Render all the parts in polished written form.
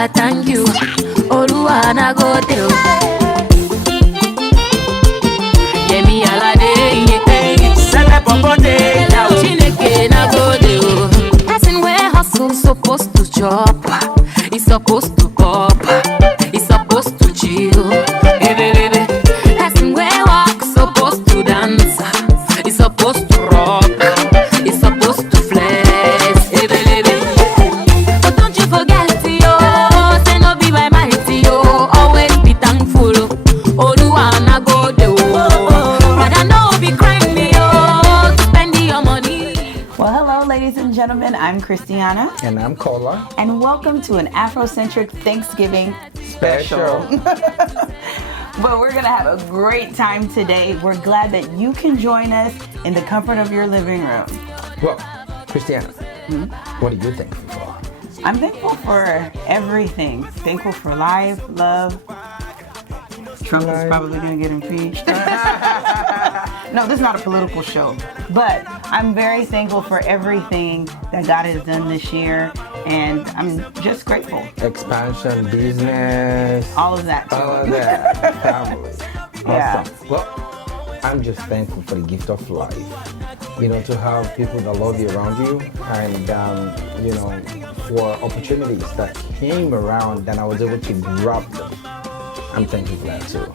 Oluwa, thank you. Oluwa, na go tell. Yemi alade, yeah. Sele popote, now chineke na go tell. Person where hustle supposed to chop, he's supposed to pop, he's supposed to chill. Person where walk supposed to dance, he's supposed to rock, he's supposed to flex. But don't you forget, yo, say no be by mighty, yo. Always be thankful, Oluwa na go de, but I know be crying me, yo, to spend your money. Well, hello, ladies and gentlemen. I'm Christiana. And I'm Kola. And welcome to an Afrocentric Thanksgiving special. But we're going to have a great time today. We're glad that you can join us in the comfort of your living room. Well, Christiana, what are you thankful for? I'm thankful for everything. Thankful for life, love. Trump is probably going to get impeached. No, this is not a political show. But I'm very thankful for everything that God has done this year. And I'm just grateful. Expansion, business. All of that too. All of that. Family. Yeah. Awesome. Well, I'm just thankful for the gift of life. You know, to have people that love you around you and, you know, for opportunities that came around and I was able to grab them. I'm thankful for that too.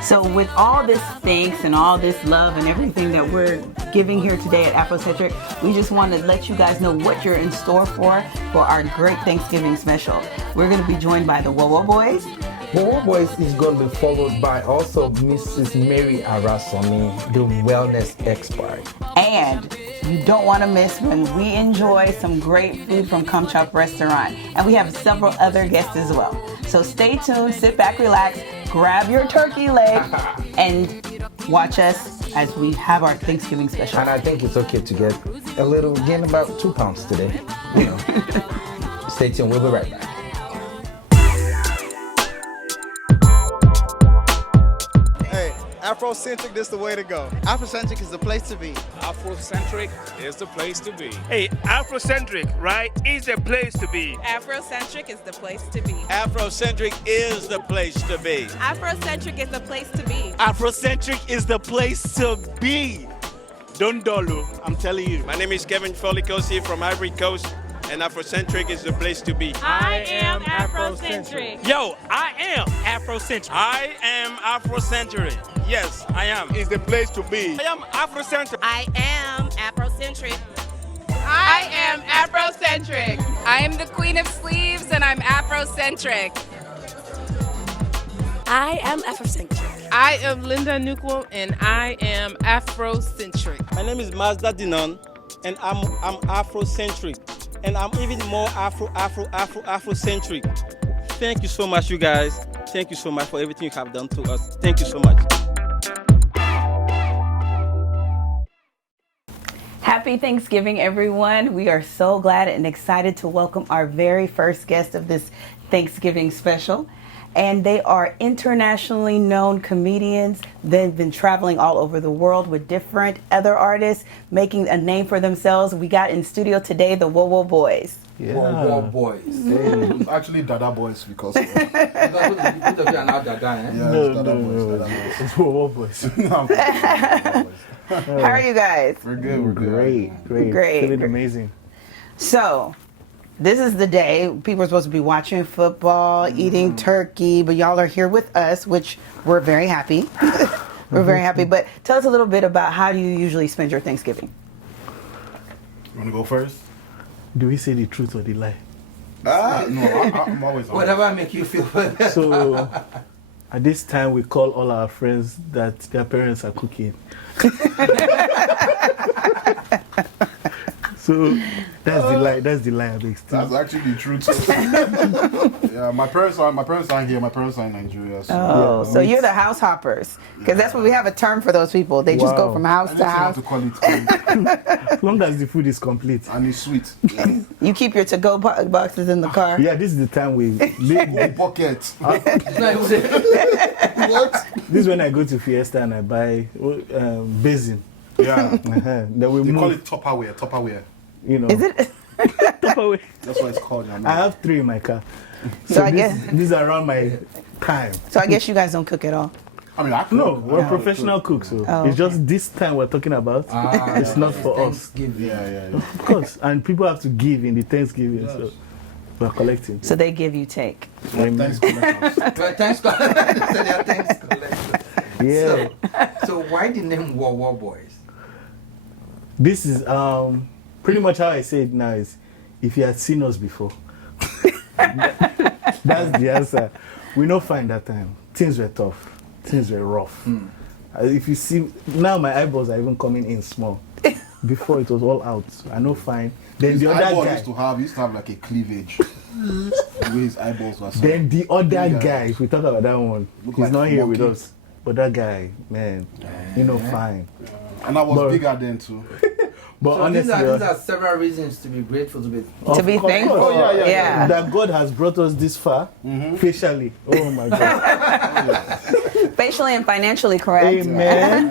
So with all this thanks and all this love and everything that we're giving here today at Afrocentric, we just want to let you guys know what you're in store for our great Thanksgiving special. We're going to be joined by the Wowo Boys. Wowo Boys is going to be followed by also Mrs. Mary Arasoni, the wellness expert. And you don't want to miss when we enjoy some great food from Come Chop Restaurant. And we have several other guests as well. So stay tuned, sit back, relax, grab your turkey leg, and watch us as we have our Thanksgiving special. And I think it's okay to gain about 2 pounds today. You know. Stay tuned, we'll be right back. Afrocentric, this is the way to go. Afrocentric is the place to be. Afrocentric is the place to be. Hey, Afrocentric, right, is the place to be. Afrocentric is the place to be. Afrocentric is the place to be. Afrocentric is the place to be. Afrocentric is the place to be. Dondolo, I'm telling you. My name is Kevin Folikosi from Ivory Coast, and Afrocentric is the place to be. I am Afrocentric. Yo, I am Afrocentric. I am Afrocentric. Yes, I am. Is the place to be. I am Afrocentric. I am Afrocentric. I am Afrocentric. I am the queen of sleeves and I'm Afrocentric. I am Afrocentric. I am Linda Nukwo and I am Afrocentric. My name is Mazda Dinon and I'm Afrocentric. And I'm even more Afrocentric. Thank you so much, you guys. Thank you so much for everything you have done to us. Thank you so much. Happy Thanksgiving, everyone. We are so glad and excited to welcome our very first guest of this Thanksgiving special. And they are internationally known comedians. They've been traveling all over the world with different other artists, making a name for themselves. We got in studio today the Wowo Boys. Yeah. Wowo Boys. It's actually Dada Boys because both of you are now Dada, eh? Yeah, it's Dada Boys. It's Wowo Boys. How are you guys? We're good. We're good. Great. Feeling amazing. So, this is the day people are supposed to be watching football, eating turkey, but y'all are here with us, which we're very happy. We're very happy. But tell us a little bit about how do you usually spend your Thanksgiving? You want to go first? Do we say the truth or the lie? No, I'm always on. Whatever make you feel. So, at this time, we call all our friends that their parents are cooking. So that's the lie. That's the lie of the That's actually the truth. Yeah, my parents aren't here. My parents are in Nigeria. So, so you're the house hoppers, because that's what we have a term for those people. They just go from house to house. To call it as long as the food is complete and it's sweet. You keep your to-go boxes in the car. Yeah, this is the time we. Bucket. What? This is when I go to Fiesta and I buy basin. Yeah. Then we they move. call it Tupperware. You know. Is it? Tupperware. That's why it's called Yama. I have 3 in my car. So I guess these are around my time. So I guess you guys don't cook at all. I mean, I cook. No, we're professional cooks, so it's just this time we're talking about. It's not for us. Yeah. Of course, and people have to give in the Thanksgiving, so we're collecting. So they give, you take. Thanks, Thanks, Yeah. So why the name War Boys? This is pretty much how I say it now is, if you had seen us before. That's the answer. We don't find that time. Things were tough. Things were rough. If you see, now my eyeballs are even coming in small. Before it was all out. I know fine. Then the other guy used to have like a cleavage. The way his eyeballs were. Then the other guy, if we talk about that one, he's like not here with monkeys. us. But that guy, man, fine. And I was bigger then too. But So honestly, these are several reasons to be grateful to be. To be thankful. Oh, yeah. That God has brought us this far, facially. Oh my God. Facially and financially correct. Amen.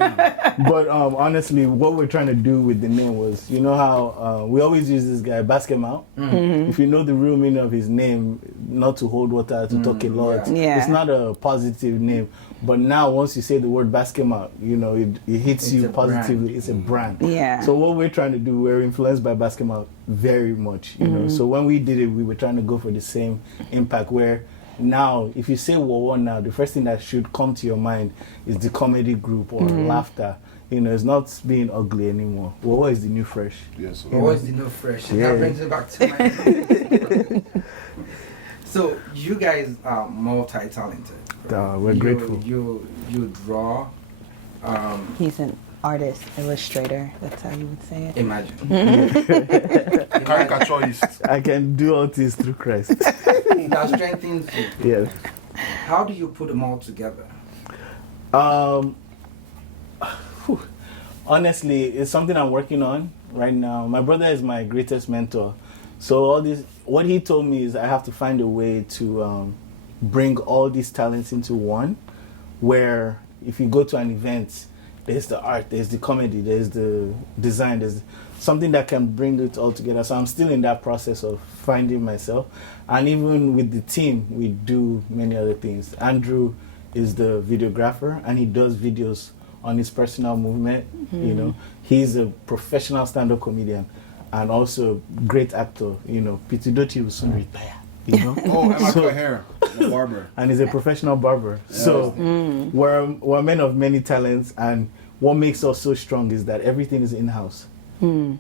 But honestly, what we're trying to do with the name was, you know how we always use this guy, Basketball. If you know the real meaning of his name, not to hold water, to talk a lot. Yeah. It's not a positive name. But now, once you say the word basketball, you know, it hits you positively. Brand. It's a brand. Yeah. So what we're trying to do, we're influenced by basketball very much, you know. So when we did it, we were trying to go for the same impact where now, if you say Wawa now, the first thing that should come to your mind is the comedy group or laughter. You know, it's not being ugly anymore. Wawa is the new fresh. Yes. Wawa is the new fresh. Yeah. That brings it back to my. So you guys are multi-talented. We're grateful. You draw. He's an artist, illustrator. That's how you would say it. Imagine. Caricaturist. I can do all things through Christ. That strengthens you. Yes. How do you put them all together? Honestly, it's something I'm working on right now. My brother is my greatest mentor. So all this, what he told me is I have to find a way to bring all these talents into one, where if you go to an event, there's the art, there's the comedy, there's the design, there's something that can bring it all together. So I'm still in that process of finding myself. And even with the team, we do many other things. Andrew is the videographer, and he does videos on his personal movement. You know, he's a professional stand-up comedian and also great actor. You know, Pitidochi will soon retire. You know, And I cut hair. I'm a barber. and he's a professional barber. So we're men of many talents, and what makes us so strong is that everything is in-house.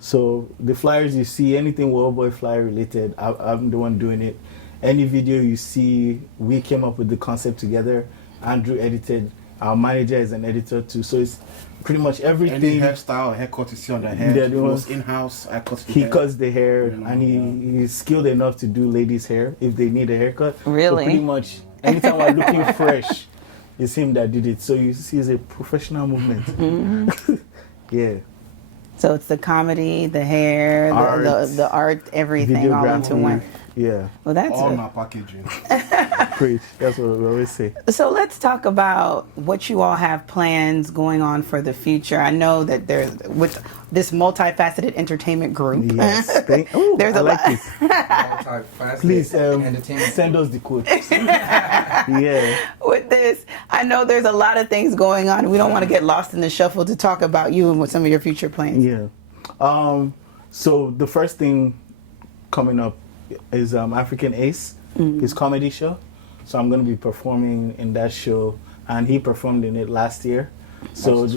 So the flyers you see, anything World Boy flyer related, I'm the one doing it. Any video you see, we came up with the concept together. Andrew edited. Our manager is an editor too. So it's pretty much everything. Any hairstyle, haircut you see on the head. They're the It was ones- in-house. I cut the He hair. cuts the hair, and he's skilled enough to do ladies' hair if they need a haircut. Really? So pretty much, anytime we're looking fresh, it's him that did it. So you see, it's a professional movement. Yeah. So it's the comedy, the hair, the art, everything all into one. Yeah. Well, that's All it. my packaging. Preach. That's what we always say. So let's talk about what you all have plans going on for the future. I know that there's, with this multifaceted entertainment group, Yes. there's I a like lot. it. Multifaceted Please entertainment. send us the quote. Yeah. With this, I know there's a lot of things going on. We don't want to get lost in the shuffle to talk about you and what some of your future plans. Yeah. So the first thing coming up is African Ace, his comedy show. So I'm going to be performing in that show, and he performed in it last year. So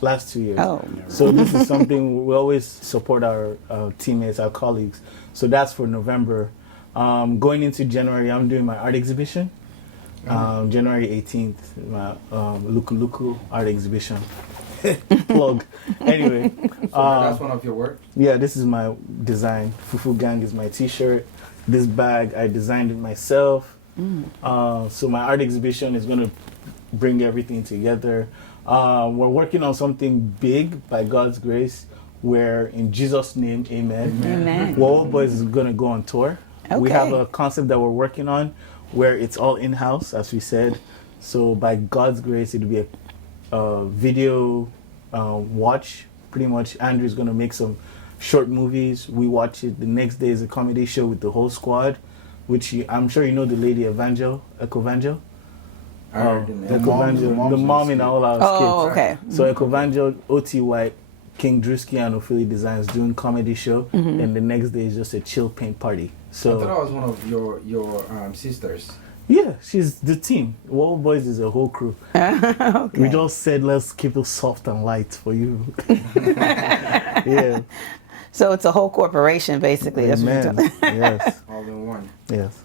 last 2 years. Oh. So this is something we always support our teammates, our colleagues. So that's for November. Going into January, I'm doing my art exhibition. January 18th, my Luku Luku art exhibition. Plug. Anyway. That's one of your work? Yeah, this is my design. Fufu Gang is my t-shirt. This bag, I designed it myself. So my art exhibition is going to bring everything together. We're working on something big by God's grace, where in Jesus' name, amen. Amen. World Boys is going to go on tour. We have Okay. a concept that we're working on where it's all in-house, as we said. So by God's grace, it'll be a video watch. Pretty much Andrew's going to make some short movies. We watch it. The next day is a comedy show with the whole squad, which I'm sure you know the lady Evangel, Ecovangel. The mom in all our skits. Oh, okay. So Ecovangel, O.T. White, King Drewski, and Ophelia Designs doing comedy show, and the next day is just a chill paint party. So I thought I was one of your sisters. yeah, she's the team. Wall Boys is a whole crew. Okay. We just said let's keep it soft and light for you. Yeah. So it's a whole corporation, basically. That's what you're Amen. telling. Yes. All in one. Yes.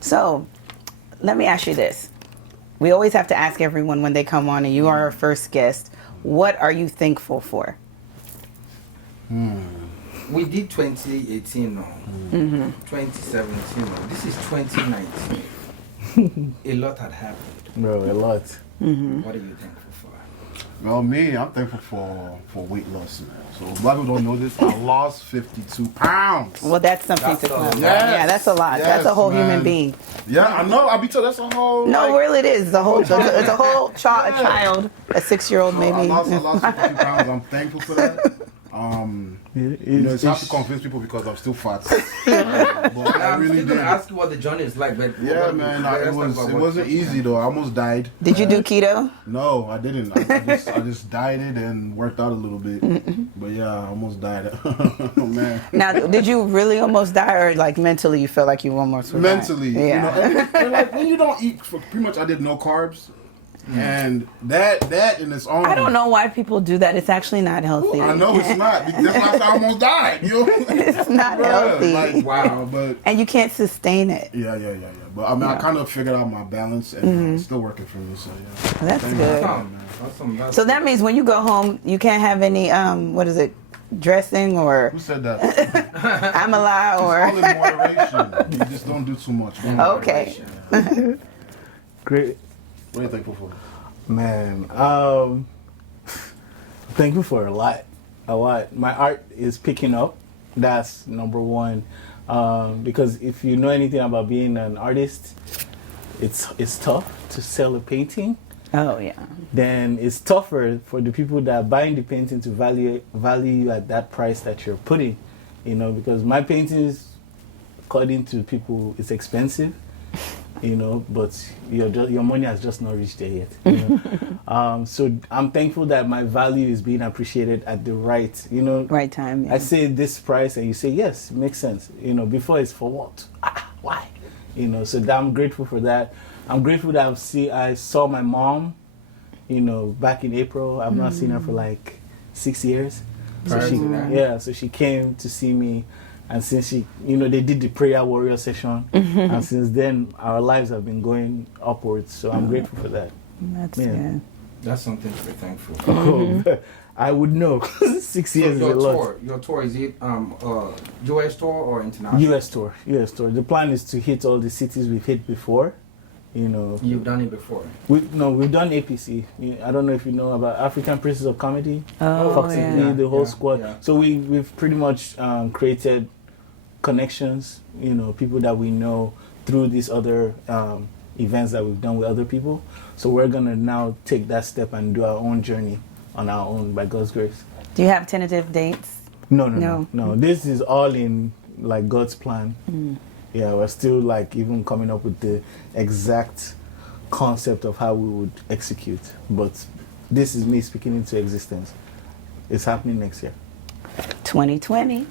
So, let me ask you this. We always have to ask everyone when they come on, and you are our first guest, what are you thankful for? We did 2018 now. 2017 now. This is 2019. A lot had happened. Bro, a lot. What are you thankful for? Well, me, I'm thankful for weight loss, man. So a lot of people don't know this. I lost 52 pounds. Well, that's something That's to a come. lot. Yeah, that's a lot. That's a whole Yes, human man. being. Yeah, I know. I'll be told that's a whole. No, like, really, it is. It's a whole child, a 6-year-old I maybe. lost 52 pounds. I'm thankful for that. You know, it's hard to convince people because I'm still fat. But I I'm really still did. gonna ask you what the journey is like, but Yeah, man, it wasn't easy though. I almost died. Did you do keto? No, I didn't. I just dieted and worked out a little bit. But yeah, I almost died. Oh, man. Now, did you really almost die, or like mentally you felt like you almost would die? Mentally, Yeah. you know, and like when you don't eat, for pretty much I did no carbs, and that in its own. I don't know why people do that. It's actually not healthy. I know it's not. That's why I almost died. You know? It's not Bruh, healthy. Like, wow, but And you can't sustain it. yeah. But I mean, I kind of figured out my balance, and it's still working for me. So yeah. That's Thank good. you. Awesome. So that means when you go home, you can't have any, what is it, dressing or Who said that? amala All or... in moderation. You just don't do too much. Okay. Great. What are you thankful for? Man, thankful for a lot. My art is picking up. That's number one. Because if you know anything about being an artist, it's tough to sell a painting. Oh, yeah. Then it's tougher for the people that are buying the painting to value you at that price that you're putting. You know, because my paintings, according to people, it's expensive. You know, but your money has just not reached there yet. You know? So I'm thankful that my value is being appreciated at the right time. Yeah. I say this price, and you say yes, it makes sense. You know, before it's for what? Why? You know, so I'm grateful for that. I'm grateful that I saw my mom. You know, back in April. I've not seen her for like 6 years. So she came to see me. And since they did the prayer warrior session, and since then our lives have been going upwards. So I'm grateful for that. That's good. That's something to be thankful for. I would know. 6 years is a lot. Your tour, is it US tour or international? US tour. The plan is to hit all the cities we've hit before. You know. You've done it before. We've done APC. I don't know if you know about African Princes of Comedy. Oh, yeah. The whole squad. Yeah. So we've pretty much created connections, people that we know through these other events that we've done with other people. So we're gonna now take that step and do our own journey on our own by God's grace. Do you have tentative dates? No. This is all in like God's plan. Yeah, we're still like even coming up with the exact concept of how we would execute. But this is me speaking into existence. It's happening next year. 2020.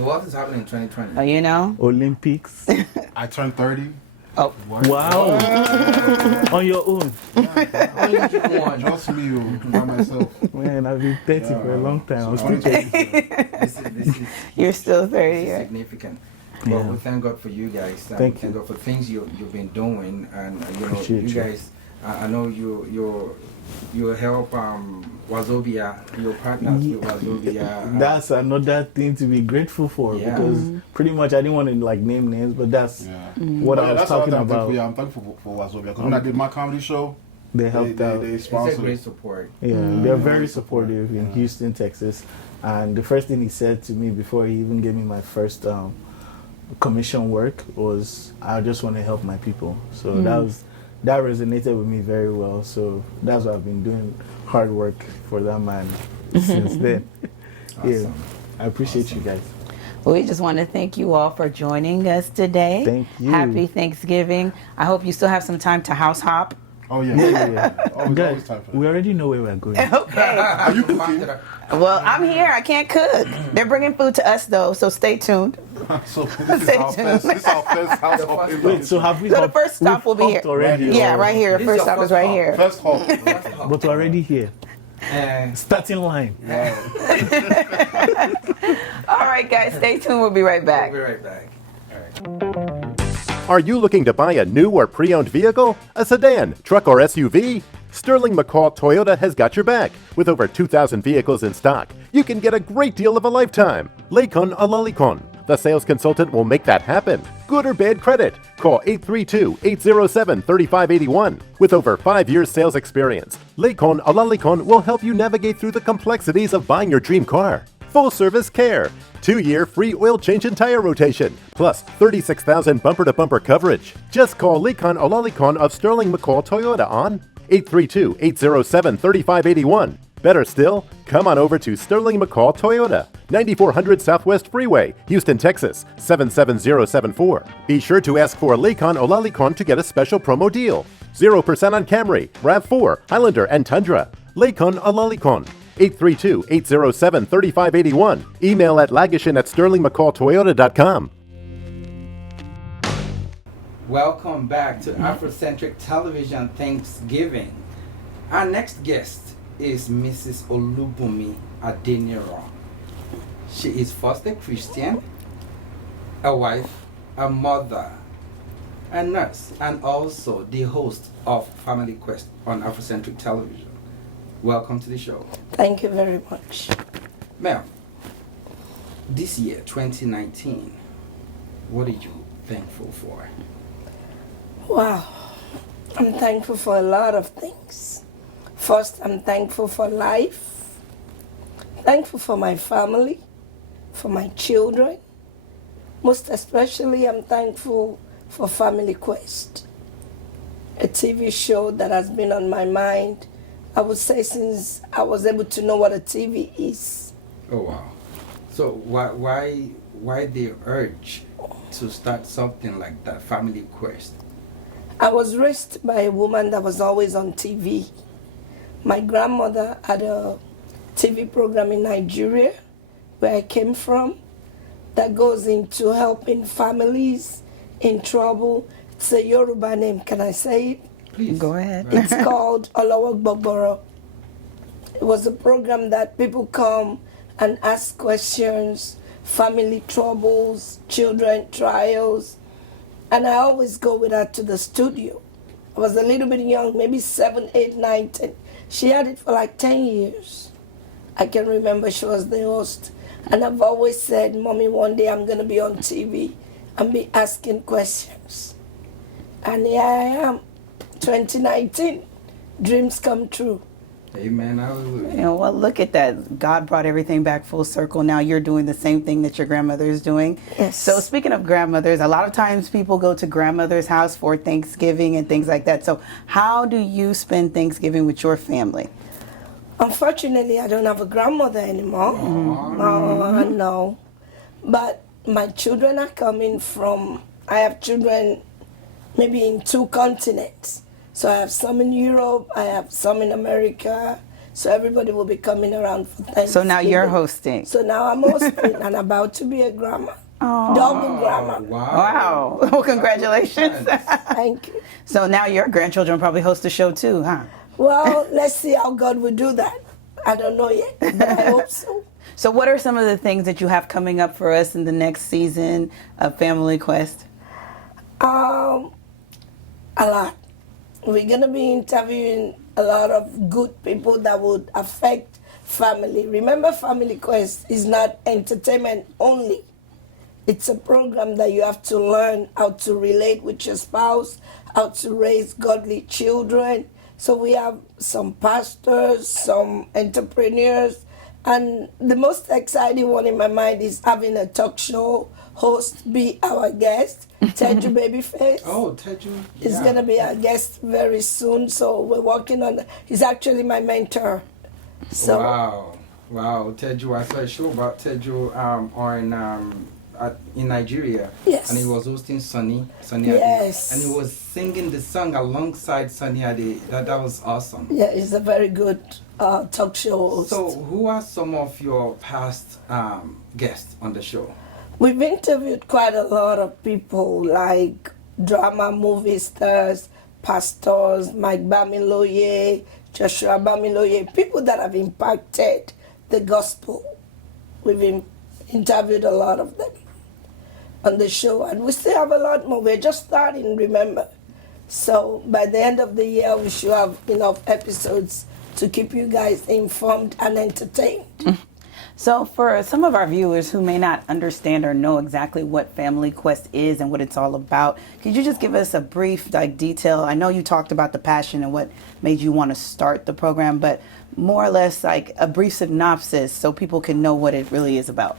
What is happening in 2020? Oh, you know? Olympics. I turned 30. Oh. Wow. On your own. Just me by myself. Man, I've been 30 for a long time. I was preaching. This is You're still 30. This is Right? significant. Well, we thank God for you guys. Thank you. God for things you've been doing, and Appreciate you guys. I know you help Wazobia, your partners with Wazobia. That's another thing to be grateful for because pretty much I didn't want to like name names, but that's what I was talking about. I'm thankful for Wazobia because when I did my comedy show, they helped out. It's a great support. Yeah, they're very supportive in Houston, Texas. And the first thing he said to me before he even gave me my first commission work was, I just want to help my people. So that resonated with me very well. So that's why I've been doing hard work for that man since then. Yeah, I appreciate you guys. Well, we just want to thank you all for joining us today. Thank you. Happy Thanksgiving. I hope you still have some time to house hop. Oh, yeah. Guys, we already know where we're going. Okay. Are you cooking? Well, I'm here. I can't cook. They're bringing food to us, though, so stay tuned. So this is our first house hop. Wait, so have we So the hopped- first stop will we've be here. hopped already? Yeah, or- right here. This First is your stop is first right hop. here. First hop. But we're already here. Starting line. All right, guys, stay tuned. We'll be right back. We'll be right back. Are you looking to buy a new or pre-owned vehicle? A sedan, truck, or SUV? Sterling McCall Toyota has got your back. With over 2,000 vehicles in stock, you can get a great deal of a lifetime. Lekon Alalikon. The sales consultant will make that happen. Good or bad credit? Call 832-807-3581. With over 5 years sales experience, Lekon Alalikon will help you navigate through the complexities of buying your dream car. Full service care, 2-year free oil change and tire rotation, plus 36,000 bumper-to-bumper coverage. Just call Lekon Alalikon of Sterling McCall Toyota on 832-807-3581. Better still, come on over to Sterling McCall Toyota, 9400 Southwest Freeway, Houston, Texas, 77074. Be sure to ask for Lekon Olalikon to get a special promo deal. 0% on Camry, RAV4, Highlander, and Tundra. Lekon Olalikon, 832-807-3581. Email at lagishin@sterlingmccalltoyota.com. Welcome back to Afrocentric Television Thanksgiving. Our next guest is Mrs. Olubunmi Adeniro. She is first a Christian, a wife, a mother, a nurse, and also the host of Family Quest on Afrocentric Television. Welcome to the show. Thank you very much. Ma'am, this year, 2019, what are you thankful for? Wow. I'm thankful for a lot of things. First, I'm thankful for life. Thankful for my family, for my children. Most especially, I'm thankful for Family Quest, a TV show that has been on my mind, I would say, since I was able to know what a TV is. Oh, wow. So why the urge to start something like that, Family Quest? I was raised by a woman that was always on TV. My grandmother had a TV program in Nigeria, where I came from, that goes into helping families in trouble. It's a Yoruba name. Can I say it? Please. Go ahead. It's called Olawok Bogboro. It was a program that people come and ask questions, family troubles, children trials, and I always go with her to the studio. I was a little bit young, maybe 7, 8, 9, 10. She had it for like 10 years. I can remember she was the host. And I've always said, Mommy, one day I'm going to be on TV and be asking questions. And here I am, 2019. Dreams come true. Amen. Hallelujah. You know, well, look at that. God brought everything back full circle. Now you're doing the same thing that your grandmother is doing. Yes. So speaking of grandmothers, a lot of times people go to grandmother's house for Thanksgiving and things like that. So how do you spend Thanksgiving with your family? Unfortunately, I don't have a grandmother anymore. No. But my children are coming from, I have children maybe in 2 continents. So I have some in Europe, I have some in America. So everybody will be coming around for Thanksgiving. So now you're hosting. So now I'm hosting and about to be a grandma. Double grandma. Wow. Well, congratulations. Thank you. So now your grandchildren probably host the show too, huh? Well, let's see how God will do that. I don't know yet, but I hope so. So what are some of the things that you have coming up for us in the next season of Family Quest? A lot. We're going to be interviewing a lot of good people that would affect family. Remember, Family Quest is not entertainment only. It's a program that you have to learn how to relate with your spouse, how to raise godly children. So we have some pastors, some entrepreneurs, and the most exciting one in my mind is having a talk show host be our guest, Teju Babyface. Oh, Teju. He's going to be our guest very soon, so we're working on that. He's actually my mentor. So wow. Wow, Teju, I saw a show about Teju in Nigeria. Yes. And he was hosting Sunny Yes. Ade. And he was singing the song alongside Sunny Ade. That was awesome. Yeah, he's a very good talk show host. So, who are some of your past guests on the show? We've interviewed quite a lot of people like drama, movie stars, pastors, Mike Bamiloye, Joshua Bamiloye, people that have impacted the gospel. We've interviewed a lot of them on the show, and we still have a lot more. We're just starting, remember. So by the end of the year, we should have enough episodes to keep you guys informed and entertained. So for some of our viewers who may not understand or know exactly what Family Quest is and what it's all about, could you just give us a brief detail? I know you talked about the passion and what made you want to start the program, but more or less like a brief synopsis so people can know what it really is about.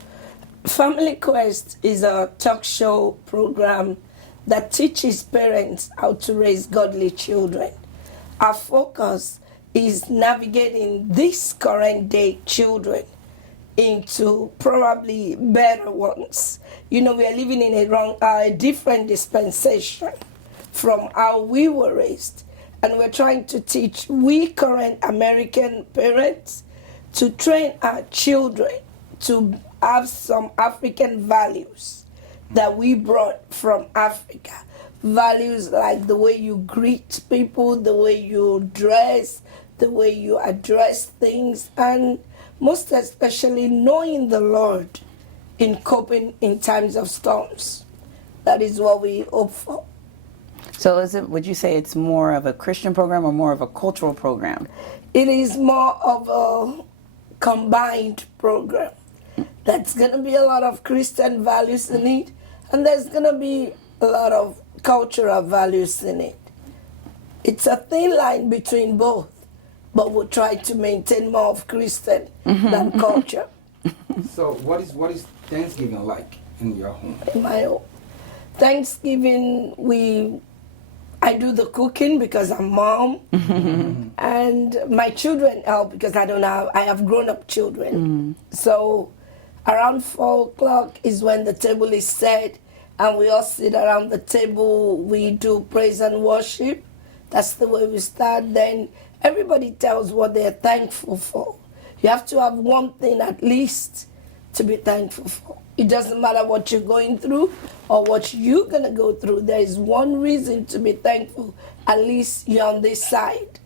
Family Quest is a talk show program that teaches parents how to raise godly children. Our focus is navigating these current day children into probably better ones. We are living in a different dispensation from how we were raised. And we're trying to teach we current American parents to train our children to have some African values that we brought from Africa. Values like the way you greet people, the way you dress, the way you address things, and most especially knowing the Lord in coping in times of storms. That is what we hope for. So would you say it's more of a Christian program or more of a cultural program? It is more of a combined program. That's going to be a lot of Christian values in it, and there's going to be a lot of cultural values in it. It's a thin line between both, but we'll try to maintain more of Christian than culture. So what is Thanksgiving like in your home? In my home, Thanksgiving, I do the cooking because I'm mom, and my children help because I have grown-up children. So around 4 o'clock is when the table is set, and we all sit around the table. We do praise and worship. That's the way we start. Then everybody tells what they're thankful for. You have to have one thing at least to be thankful for. It doesn't matter what you're going through or what you're going to go through. There is one reason to be thankful. At least you're on this side,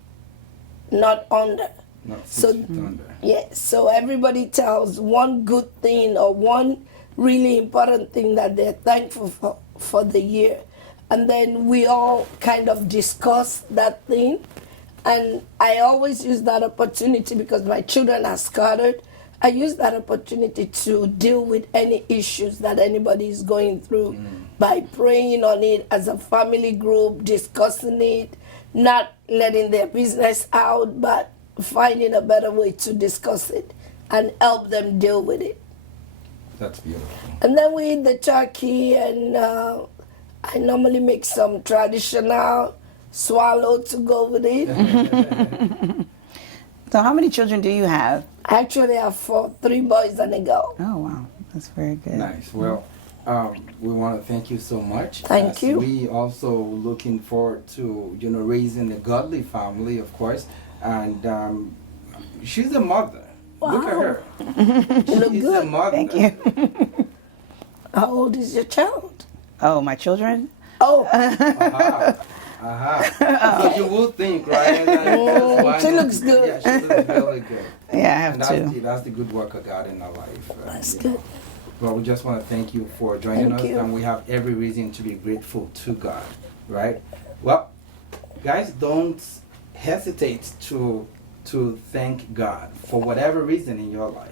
not under. Under. Yeah, so everybody tells one good thing or one really important thing that they're thankful for the year. And then we all kind of discuss that thing. And I always use that opportunity because my children are scattered. I use that opportunity to deal with any issues that anybody is going through by praying on it as a family group, discussing it, not letting their business out, but finding a better way to discuss it and help them deal with it. That's beautiful. And then we eat the turkey, and I normally make some traditional swallow to go with it. So how many children do you have? I actually have 4, 3 boys and a girl. Oh, wow. That's very good. Nice. Well, we want to thank you so much. Thank you. We also looking forward to, raising a godly family, of course. And she's a mother. Wow. Look at her. You look She's good. a mother. Thank you. How old is your child? Oh, my children? Oh. So you will think, right? She looks good. Yeah, she looks really good. Yeah, I have and that's the good work of God in our life. That's good. Well, we just want to thank you for joining us, Thank you. and we have every reason to be grateful to God, right? Well, guys, don't hesitate to thank God for whatever reason in your life.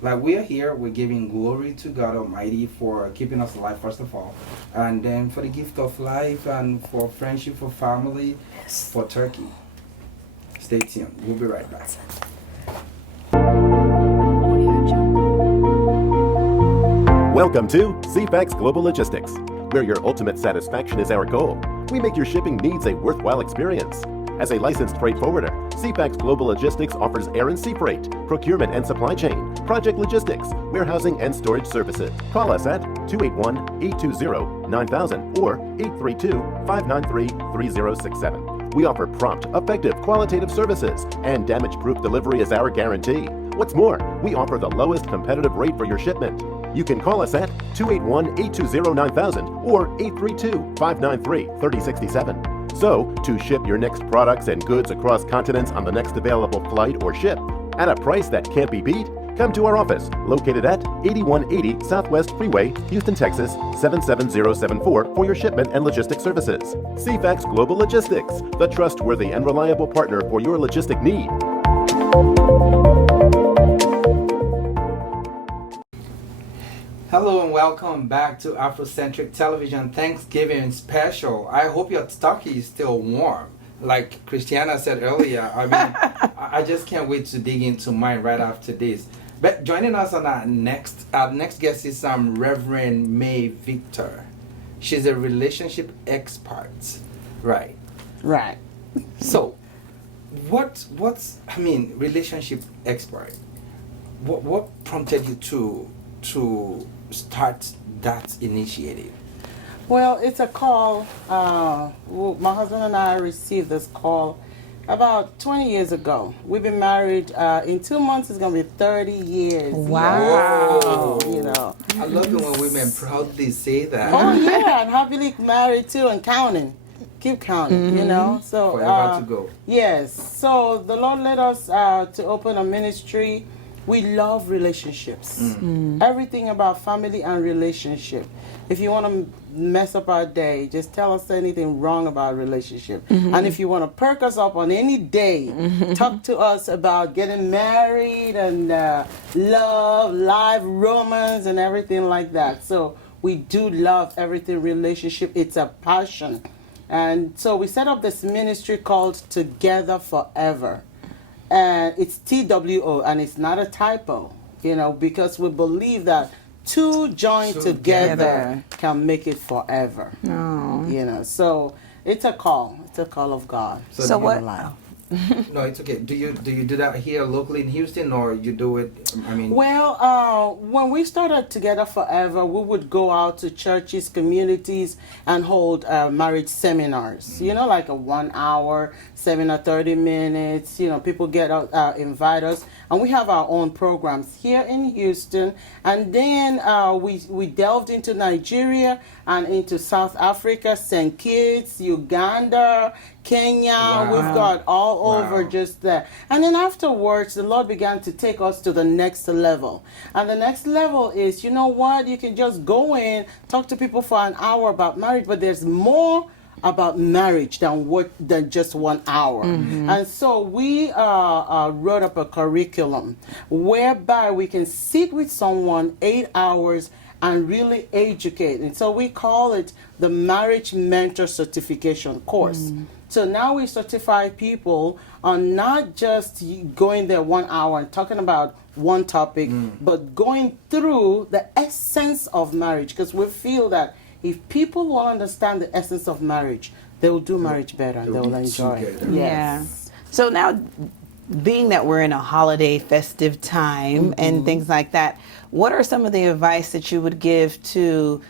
Like, we're here, we're giving glory to God Almighty for keeping us alive, first of all, and then for the gift of life, and for friendship, for family, for turkey. Stay tuned. We'll be right back. Welcome to CFAX Global Logistics, where your ultimate satisfaction is our goal. We make your shipping needs a worthwhile experience. As a licensed freight forwarder, CFAX Global Logistics offers air and sea freight, procurement and supply chain, project logistics, warehousing and storage services. Call us at 281-820-9000 or 832-593-3067. We offer prompt, effective, qualitative services, and damage-proof delivery is our guarantee. What's more, we offer the lowest competitive rate for your shipment. You can call us at 281-820-9000 or 832-593-3067. So, to ship your next products and goods across continents on the next available flight or ship at a price that can't be beat, come to our office located at 8180 Southwest Freeway, Houston, Texas 77074 for your shipment and logistics services. CFAX Global Logistics, the trustworthy and reliable partner for your logistic need. Hello and welcome back to Afrocentrik Television Thanksgiving Special. I hope your stocking is still warm. Like Christiana said earlier, I mean, I just can't wait to dig into mine right after this. But joining us on our next guest is Reverend May Victor. She's a relationship expert, right? Right. So, what's relationship expert? What prompted you to start that initiative? Well, it's a call. My husband and I received this call about 20 years ago. We've been married. In 2 months, it's going to be 30 years. Wow. You know. I love it when women proudly say that. Oh, yeah, and happily married too and counting. Keep counting, you know. So forever to go. Yes. So the Lord led us to open a ministry. We love relationships. Everything about family and relationship. If you want to mess up our day, just tell us anything wrong about relationship. And if you want to perk us up on any day, talk to us about getting married and love, live romance and everything like that. So we do love everything relationship. It's a passion. And so we set up this ministry called Together Forever. And it's TWO, and it's not a typo, you know, because we believe that two joined together can make it forever. Oh. You know, so it's a call. It's a call of God. So what? No, it's okay. Do you do that here locally in Houston, or you do it? I mean, well, when we started Together Forever, we would go out to churches, communities, and hold marriage seminars. You know, like a 1 hour seminar, 30 minutes. You know, people get invite us, and we have our own programs here in Houston. And then we delved into Nigeria and into South Africa, St. Kitts, Uganda, Kenya. Wow. We've got all over just there. And then afterwards, the Lord began to take us to the next level. And the next level is, you know what, you can just go in, talk to people for an hour about marriage, but there's more about marriage than just 1 hour. And so we wrote up a curriculum whereby we can sit with someone 8 hours and really educate. And so we call it the Marriage Mentor Certification course. So now we certify people on not just going there 1 hour and talking about one topic, but going through the essence of marriage, because we feel that if people will understand the essence of marriage, they will do marriage better and they will enjoy it. Yes. Yeah. So now, being that we're in a holiday festive time and things like that, what are some of the advice that you would give to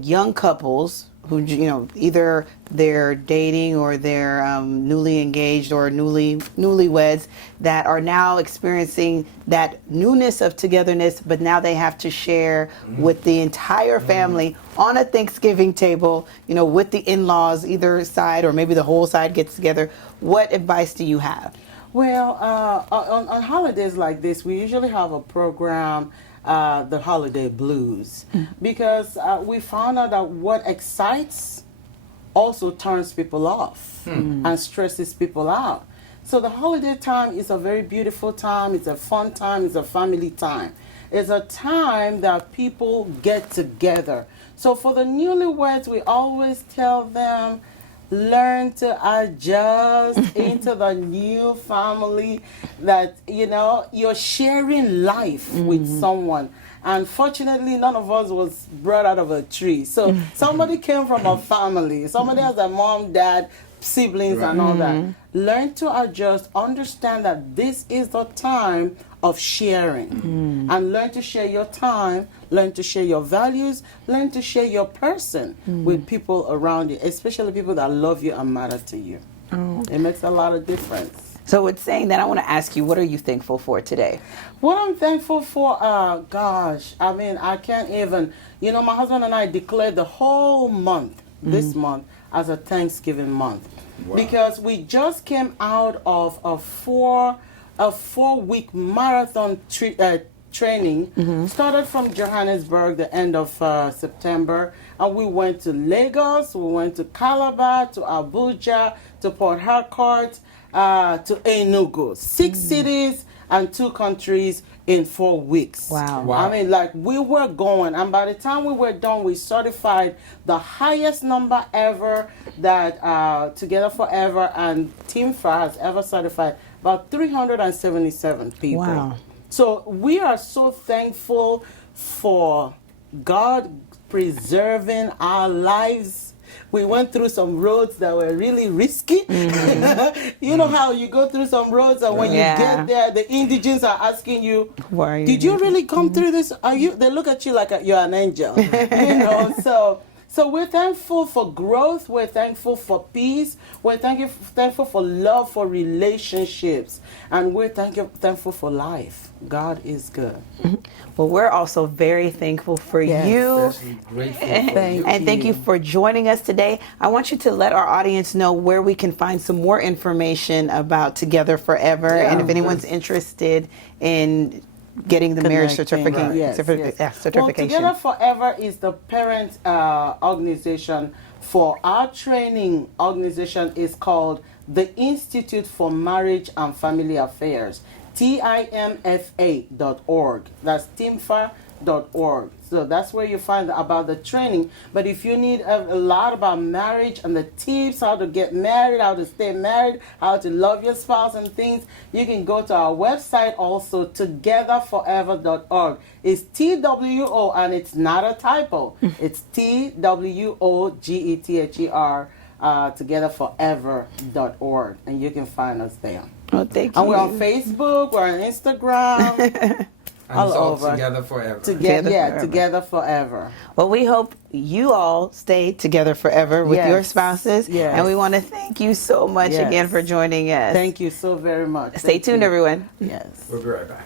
young couples who, you know, either they're dating or they're newly engaged or newlyweds that are now experiencing that newness of togetherness, but now they have to share with the entire family on a Thanksgiving table, you know, with the in-laws either side or maybe the whole side gets together. What advice do you have? Well, on holidays like this, we usually have a program, the Holiday Blues, because we found out that what excites also turns people off and stresses people out. So the holiday time is a very beautiful time. It's a fun time. It's a family time. It's a time that people get together. So for the newlyweds, we always tell them, learn to adjust into the new family, that, you know, you're sharing life with someone. Unfortunately, none of us was brought out of a tree. So somebody came from a family. Somebody has a mom, dad, siblings and all that. Learn to adjust, understand that this is the time of sharing. And learn to share your time, learn to share your values, learn to share your person with people around you, especially people that love you and matter to you. It makes a lot of difference. So with saying that, I want to ask you, what are you thankful for today? What I'm thankful for, gosh, I mean, I can't even, you know, my husband and I declared the whole month, this month, as a Thanksgiving month. Wow. Because we just came out of a four-week marathon training. Started from Johannesburg the end of September, and we went to Lagos, we went to Calabar, to Abuja, to Port Harcourt, to Enugu. 6 cities and 2 countries in 4 weeks. Wow. I mean, like, we were going, and by the time we were done, we certified the highest number ever that Together Forever and Team FA has ever certified, about 377 people. Wow. So we are so thankful for God preserving our lives. We went through some roads that were really risky. You know how you go through some roads and when you get there, the indigents are asking you, why did you really come through this? They look at you like you're an angel. You know, so we're thankful for growth. We're thankful for peace. We're thankful for love, for relationships. And we're thankful for life. God is good. Well, we're also very thankful for you. Thank you for joining us today. I want you to let our audience know where we can find some more information about Together Forever. And if anyone's interested in getting the marriage certification. Well, Together Forever is the parent organization for our training organization. Is called the Institute for Marriage and Family Affairs, TIMFA.org. That's TIMFA.org. So that's where you find about the training. But if you need a lot about marriage and the tips, how to get married, how to stay married, how to love your spouse and things, you can go to our website also, togetherforever.org. It's TWO, and it's not a typo. It's TWOGETHER, togetherforever.org. And you can find us there. Oh, thank you. And we're on Facebook, we're on Instagram. And it's all Together Forever. Together Forever. Well, we hope you all stay together forever with your spouses. And we want to thank you so much again for joining us. Thank you so very much. Stay tuned, everyone. Yes. We'll be right back.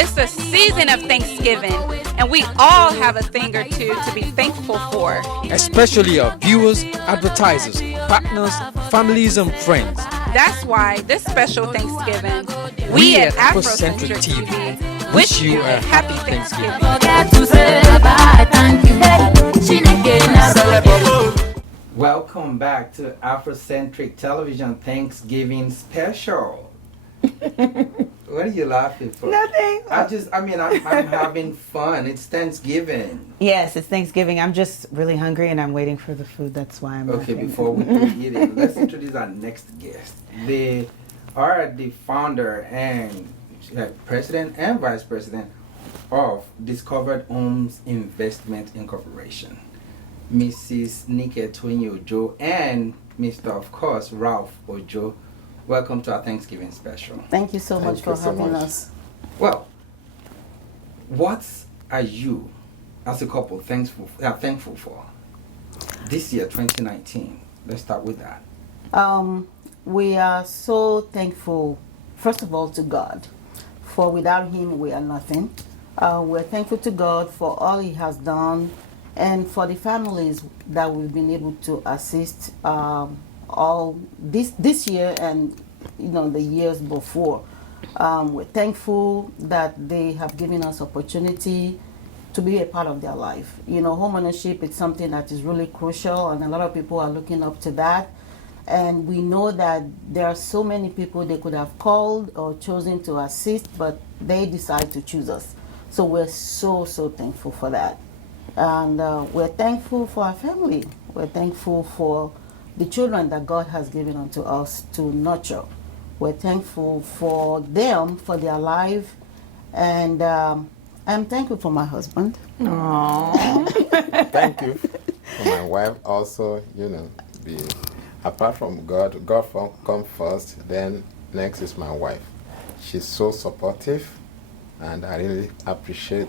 It's the season of Thanksgiving, and we all have a thing or two to be thankful for. Especially our viewers, advertisers, partners, families, and friends. That's why this special Thanksgiving, we at Afrocentrik TV wish you a happy Thanksgiving. Welcome back to Afrocentrik Television Thanksgiving Special. What are you laughing for? Nothing. I'm having fun. It's Thanksgiving. Yes, it's Thanksgiving. I'm just really hungry and I'm waiting for the food. That's why I'm Okay, laughing. before we eat it, let's introduce our next guest. They are the founder and president and vice president of Discovered Homes Investment Incorporation, Mrs. Nike Twinny Ojo and Mr. of course Ralph Ojo. Welcome to our Thanksgiving special. Thank you so much for having us. Well, what are you as a couple thankful for this year, 2019? Let's start with that. We are so thankful, first of all, to God, for without Him we are nothing. We're thankful to God for all He has done and for the families that we've been able to assist all this year and the years before. We're thankful that they have given us opportunity to be a part of their life. Home ownership is something that is really crucial, and a lot of people are looking up to that. And we know that there are so many people they could have called or chosen to assist, but they decide to choose us. So we're so thankful for that. And we're thankful for our family. We're thankful for the children that God has given unto us to nurture. We're thankful for them, for their life, and I'm thankful for my husband. Aww. Thank you for my wife also, apart from God come first, then next is my wife. She's so supportive, and I really appreciate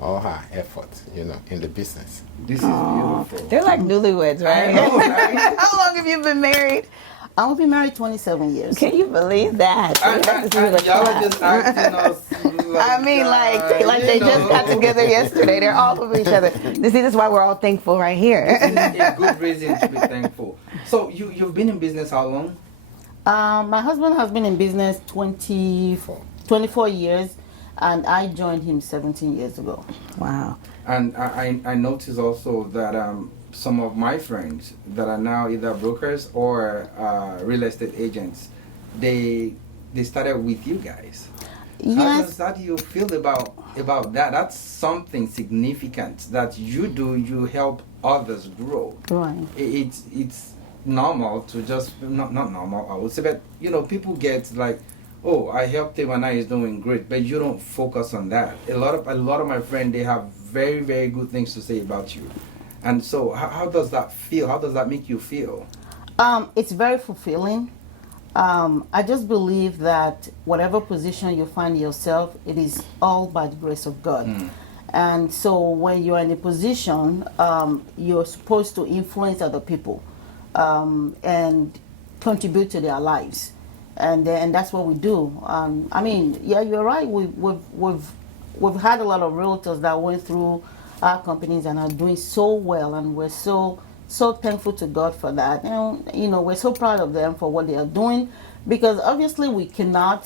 all her efforts, in the business. This is beautiful. They're like newlyweds, right? I know, right? How long have you been married? I've been married 27 years. Can you believe that? Y'all are just acting us like they just got together yesterday. They're all over each other. This is why we're all thankful right here. This is a good reason to be thankful. So you've been in business how long? My husband has been in business 24 years, and I joined him 17 years ago. Wow. And I noticed also that some of my friends that are now either brokers or real estate agents, they started with you guys. Yes. How do you feel about that? That's something significant that you do. You help others grow. Right. It's normal to just not normal, I would say, but people get like, oh, I helped him and now he's doing great, but you don't focus on that. A lot of my friends, they have very, very good things to say about you. And so how does that feel? How does that make you feel? It's very fulfilling. I just believe that whatever position you find yourself, it is all by the grace of God. And so when you're in a position, you're supposed to influence other people and contribute to their lives. And that's what we do. Yeah, you're right. We've had a lot of realtors that went through our companies and are doing so well, and we're so thankful to God for that. We're so proud of them for what they are doing, because obviously we cannot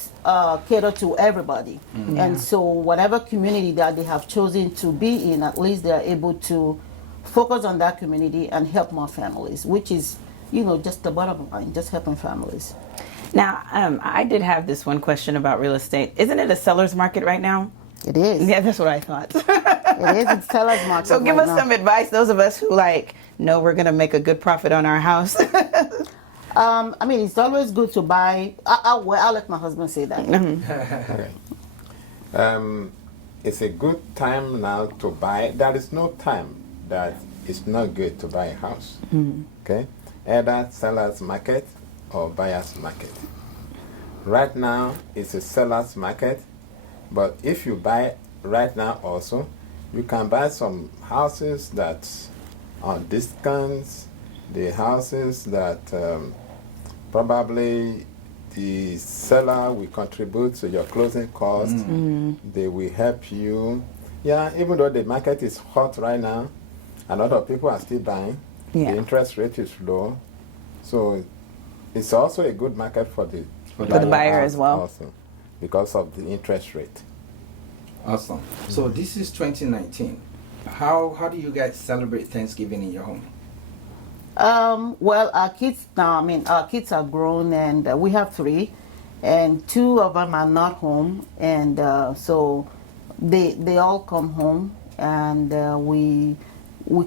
cater to everybody. And so whatever community that they have chosen to be in, at least they are able to focus on that community and help more families, which is just the bottom line, just helping families. Now, I did have this one question about real estate. Isn't it a seller's market right now? It is. Yeah, that's what I thought. It is. It's seller's market. So give us some advice, those of us who know we're going to make a good profit on our house. It's always good to buy. I'll let my husband say that. Okay. It's a good time now to buy. There is no time that it's not good to buy a house. Okay? Either seller's market or buyer's market. Right now, it's a seller's market, but if you buy right now also, you can buy some houses that are discounts, the houses that probably the seller will contribute to your closing cost. They will help you. Yeah, even though the market is hot right now, a lot of people are still buying. The interest rate is low. So it's also a good market for the buyer as well. Also, because of the interest rate. Awesome. So this is 2019. How do you guys celebrate Thanksgiving in your home? Well, our kids now, our kids are grown, and we have 3, and 2 of them are not home, and so they all come home, and we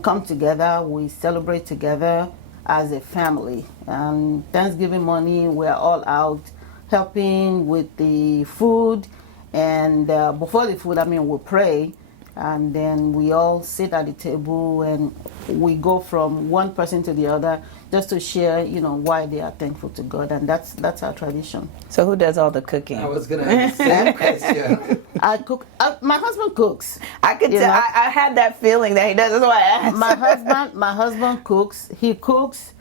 come together, we celebrate together as a family. And Thanksgiving morning, we're all out helping with the food, and before the food, we pray, and then we all sit at the table and we go from one person to the other just to share, why they are thankful to God, and that's our tradition. So who does all the cooking? I was gonna ask the same question. I cook. My husband cooks. I could tell. I had that feeling that he does. That's why I asked. My husband cooks. He cooks.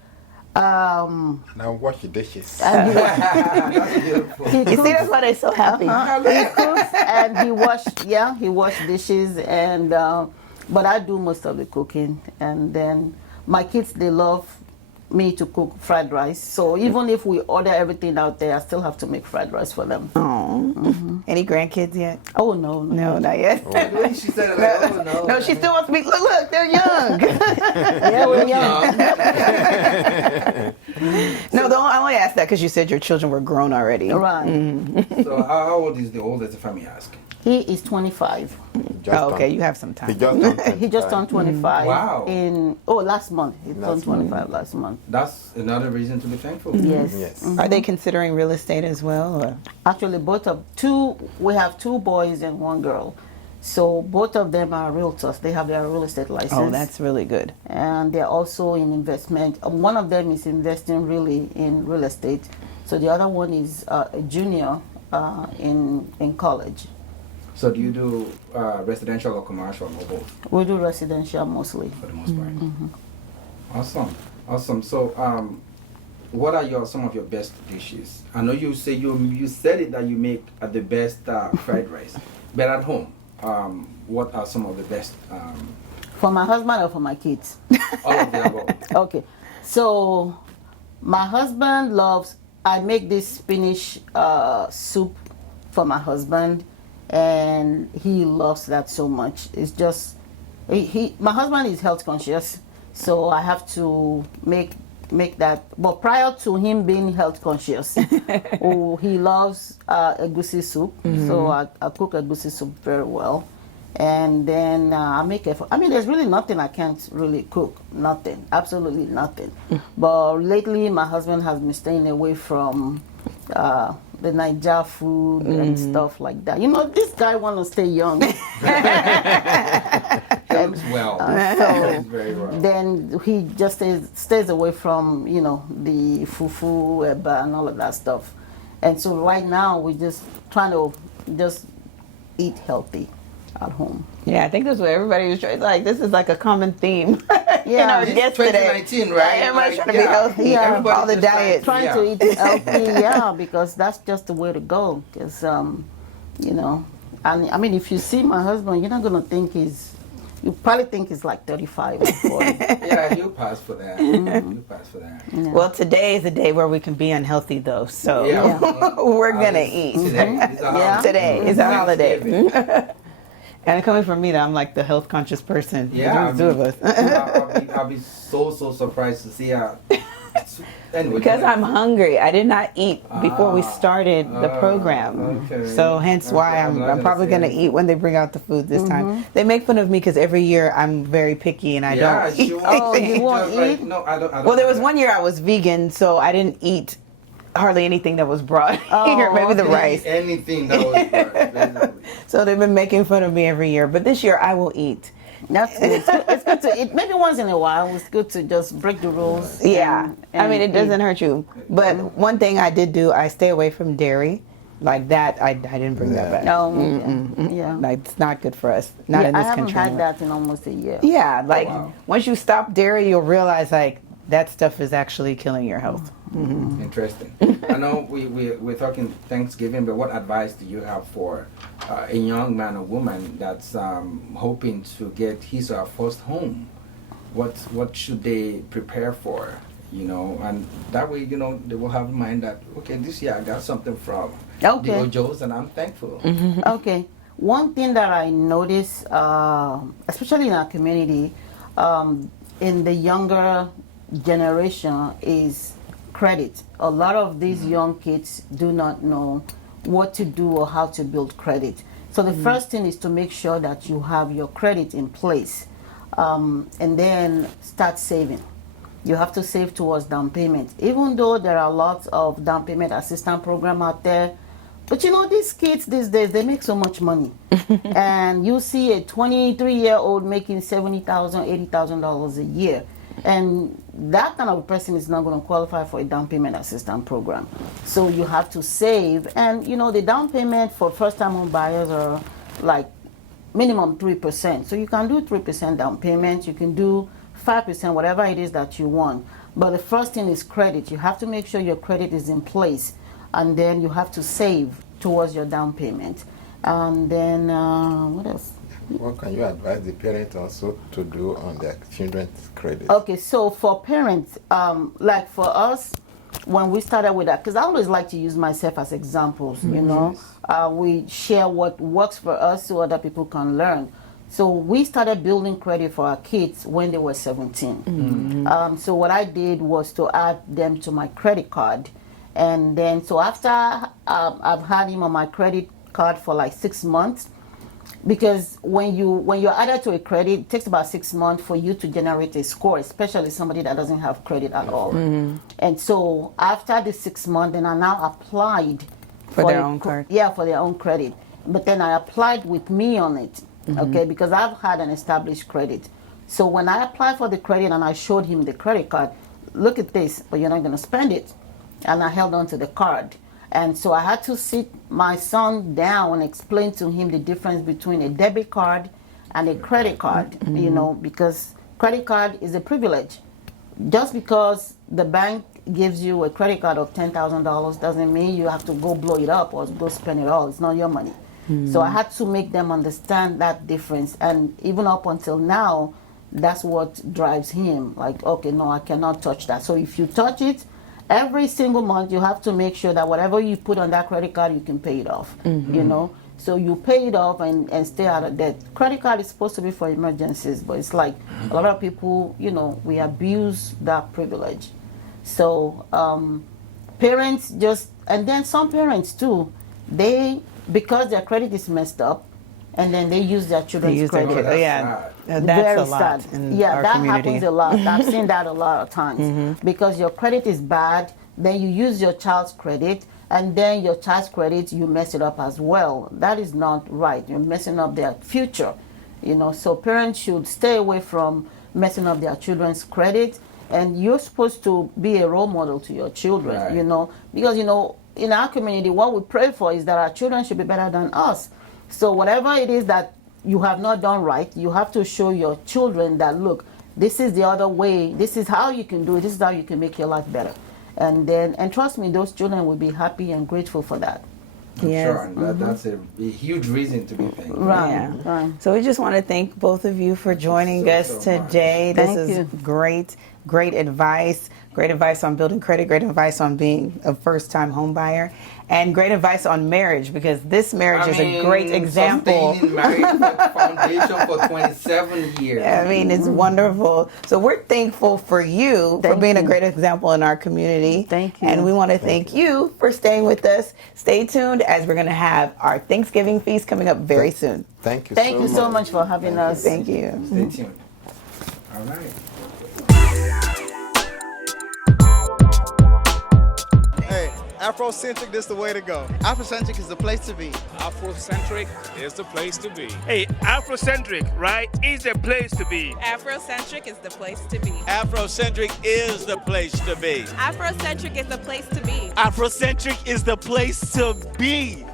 Now wash the dishes. You see, that's why they're so happy. He cooks and he wash dishes, and but I do most of the cooking. And then my kids, they love me to cook fried rice. So even if we order everything out there, I still have to make fried rice for them. Oh, any grandkids yet? Oh no, not yet. Oh. She said like, oh no. No, she still wants to be. Look, they're young. Yeah, we're young. No, I only asked that because you said your children were grown already. Right. So how old is the oldest, if I may ask? He is 25. Okay, you have some time. He just turned 25. Wow. Last month. He turned 25 last month. That's another reason to be thankful. Yes. Are they considering real estate as well? Or? Actually, we have 2 boys and 1 girl. So both of them are realtors. They have their real estate license. Oh, that's really good. And they're also in investment. One of them is investing really in real estate. So the other one is a junior in college. So do you do residential or commercial or both? We do residential mostly. For the most part. Awesome, awesome. So, what are some of your best dishes? I know you say you said it that you make the best fried rice, but at home, what are some of the best? For my husband or for my kids? All of the above. Okay, so my husband loves. I make this spinach soup for my husband, and he loves that so much. It's just my husband is health conscious, so I have to make that. But prior to him being health conscious, he loves egusi soup. So I cook egusi soup very well, and then I make it. I mean, there's really nothing I can't really cook. Nothing, absolutely nothing. But lately, my husband has been staying away from the Niger food and stuff like that. You know, this guy wants to stay young. Well. So very well. then he just stays away from, you know, the fufu, eba, and all of that stuff. And so right now we're just trying to just eat healthy at home. Yeah, I think that's what everybody was trying. Like, this is like a common theme in our It's guests today. 2019, right? Everybody's Like, trying to be healthy. Yeah. Everybody's All the just diets. Trying to eat healthy, yeah, because that's just the way to go. Because, you know, and I mean, if you see my husband, you're not going to think you probably think he's like 35 or 40. Yeah, he'll pass for that. He'll pass for that. Yeah. Well, today is a day where we can be unhealthy, though. So Yeah. we're going to eat. Today is a holiday. And coming from me, I'm like the health conscious person. Yeah, Between the two of us. I'll be so surprised to see her. Anyway, Because I'm hungry. I did not eat before we started the program. okay. So hence why I'm not I'm gonna probably say going to anything. eat when they bring out the food this time. They make fun of me because every year I'm very picky and I don't eat. Oh, you won't Like, eat? no, I don't. Well, there was one year I was vegan, so I didn't eat hardly anything that was brought here. Maybe the rice. Anything that was brought. So they've been making fun of me every year. But this year I will eat. That's good. It's good to eat. Maybe once in a while, it's good to just break the rules. Yeah. I mean, it doesn't eat. hurt you. But one thing I did do, I stay away from dairy. Like that, I didn't bring that back. No, yeah. Like, it's not good for us. Not in this I haven't country. had that in almost a year. Yeah, like once you stop dairy, you'll realize like that stuff is actually killing your health. Interesting. I know we're talking Thanksgiving, but what advice do you have for a young man or woman that's hoping to get his or her first home? What should they prepare for? You know, and that way, you know, they will have in mind that, okay, this year I got something from the Ojos and I'm thankful. Okay. One thing that I notice, especially in our community, in the younger generation, is credit. A lot of these young kids do not know what to do or how to build credit. So the first thing is to make sure that you have your credit in place, and then start saving. You have to save towards down payment. Even though there are lots of down payment assistance program out there, but you know, these kids these days, they make so much money. And you see a 23-year-old making $70,000, $80,000 a year. And that kind of person is not going to qualify for a down payment assistance program. So you have to save. And you know, the down payment for first-time home buyers are like minimum 3%. So you can do 3% down payment. You can do 5%, whatever it is that you want. But the first thing is credit. You have to make sure your credit is in place. And then you have to save towards your down payment. And then, what else? What can you advise the parents also to do on their children's credit? Okay, so for parents, like for us, when we started with that, because I always like to use myself as examples, you know. We share what works for us so other people can learn. So we started building credit for our kids when they were 17. So what I did was to add them to my credit card. And then, so after I've had him on my credit card for like 6 months, because when you're added to a credit, it takes about 6 months for you to generate a score, especially somebody that doesn't have credit at all. And so after the 6 months, then I now applied For their own card. Yeah, for their own credit. But then I applied with me on it. okay, because I've had an established credit. So when I applied for the credit and I showed him the credit card, look at this, but you're not going to spend it. And I held on to the card. And so I had to sit my son down and explain to him the difference between a debit card and a credit card, you know, because credit card is a privilege. Just because the bank gives you a credit card of $10,000 doesn't mean you have to go blow it up or go spend it all. It's not your money. So I had to make them understand that difference. And even up until now, that's what drives him. Like, okay, no, I cannot touch that. So if you touch it, every single month you have to make sure that whatever you put on that credit card, you can pay it off, you know? So you pay it off and stay out of debt. Credit card is supposed to be for emergencies, but it's like a lot of people, you know, we abuse that privilege. So parents just, and then some parents too, because their credit is messed up, and then they use their children's credit. Oh, yeah, that's Very a lot sad. in Yeah, our that community. happens a lot. I've seen that a lot of times. Because your credit is bad, then you use your child's credit, and then your child's credit, you mess it up as well. That is not right. You're messing up their future. You know, so parents should stay away from messing up their children's credit, and you're supposed to be a role model to your children, you know, because, you know, in our community, what we pray for is that our children should be better than us. So whatever it is that you have not done right, you have to show your children that, look, this is the other way, this is how you can do it, this is how you can make your life better. And trust me, those children will be happy and grateful for that. Sure, and that's a huge reason to be thankful. Right. So we just want to thank both of you for joining us today. This is great advice. Great advice on building credit, great advice on being a first-time home buyer, and great advice on marriage, because this marriage is a great example. Sustaining marriage foundation for 27 years. I mean, it's wonderful. So we're thankful for you for being a great example in our community. Thank you. And we want to thank you for staying with us. Stay tuned, as we're going to have our Thanksgiving feast coming up very soon. Thank you Thank you so much for having us. Thank you. Stay tuned. All right. Hey, Afrocentric, this is the way to go. Afrocentric is the place to be. Afrocentric is the place to be. Hey, Afrocentric, right, is the place to be. Afrocentric is the place to be. Afrocentric is the place to be. Afrocentric is the place to be. Afrocentric is the place to be.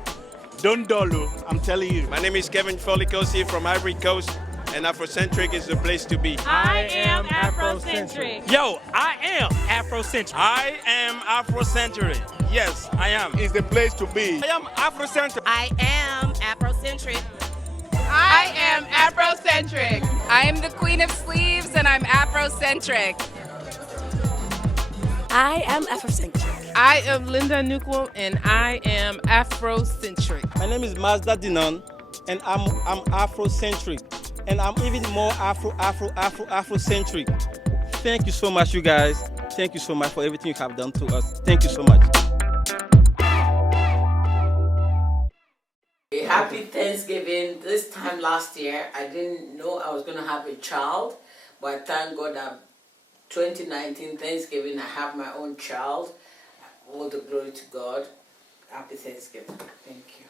Dondolu, I'm telling you. My name is Kevin Folikosi from Ivory Coast, and Afrocentric is the place to be. I am Afrocentric. Yo, I am Afrocentric. I am Afrocentric. Yes, I am. Is the place to be. I am Afrocentric. I am Afrocentric. I am Afrocentric. I am the queen of sleeves and I'm Afrocentric. I am Afrocentric. I am Linda Nukwo and I am Afrocentric. My name is Mazda Dinon, and I'm Afrocentric. And I'm even more Afrocentric. Thank you so much, you guys. Thank you so much for everything you have done to us. Thank you so much. A happy Thanksgiving. This time last year, I didn't know I was going to have a child, but thank God that 2019 Thanksgiving, I have my own child. All the glory to God. Happy Thanksgiving. Thank you.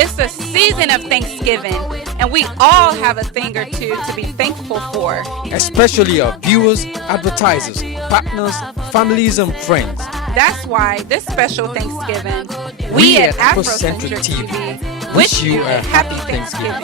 It's the season of Thanksgiving, and we all have a thing or two to be thankful for. Especially our viewers, advertisers, partners, families, and friends. That's why this special Thanksgiving, we at Afrocentrik TV wish you a happy Thanksgiving.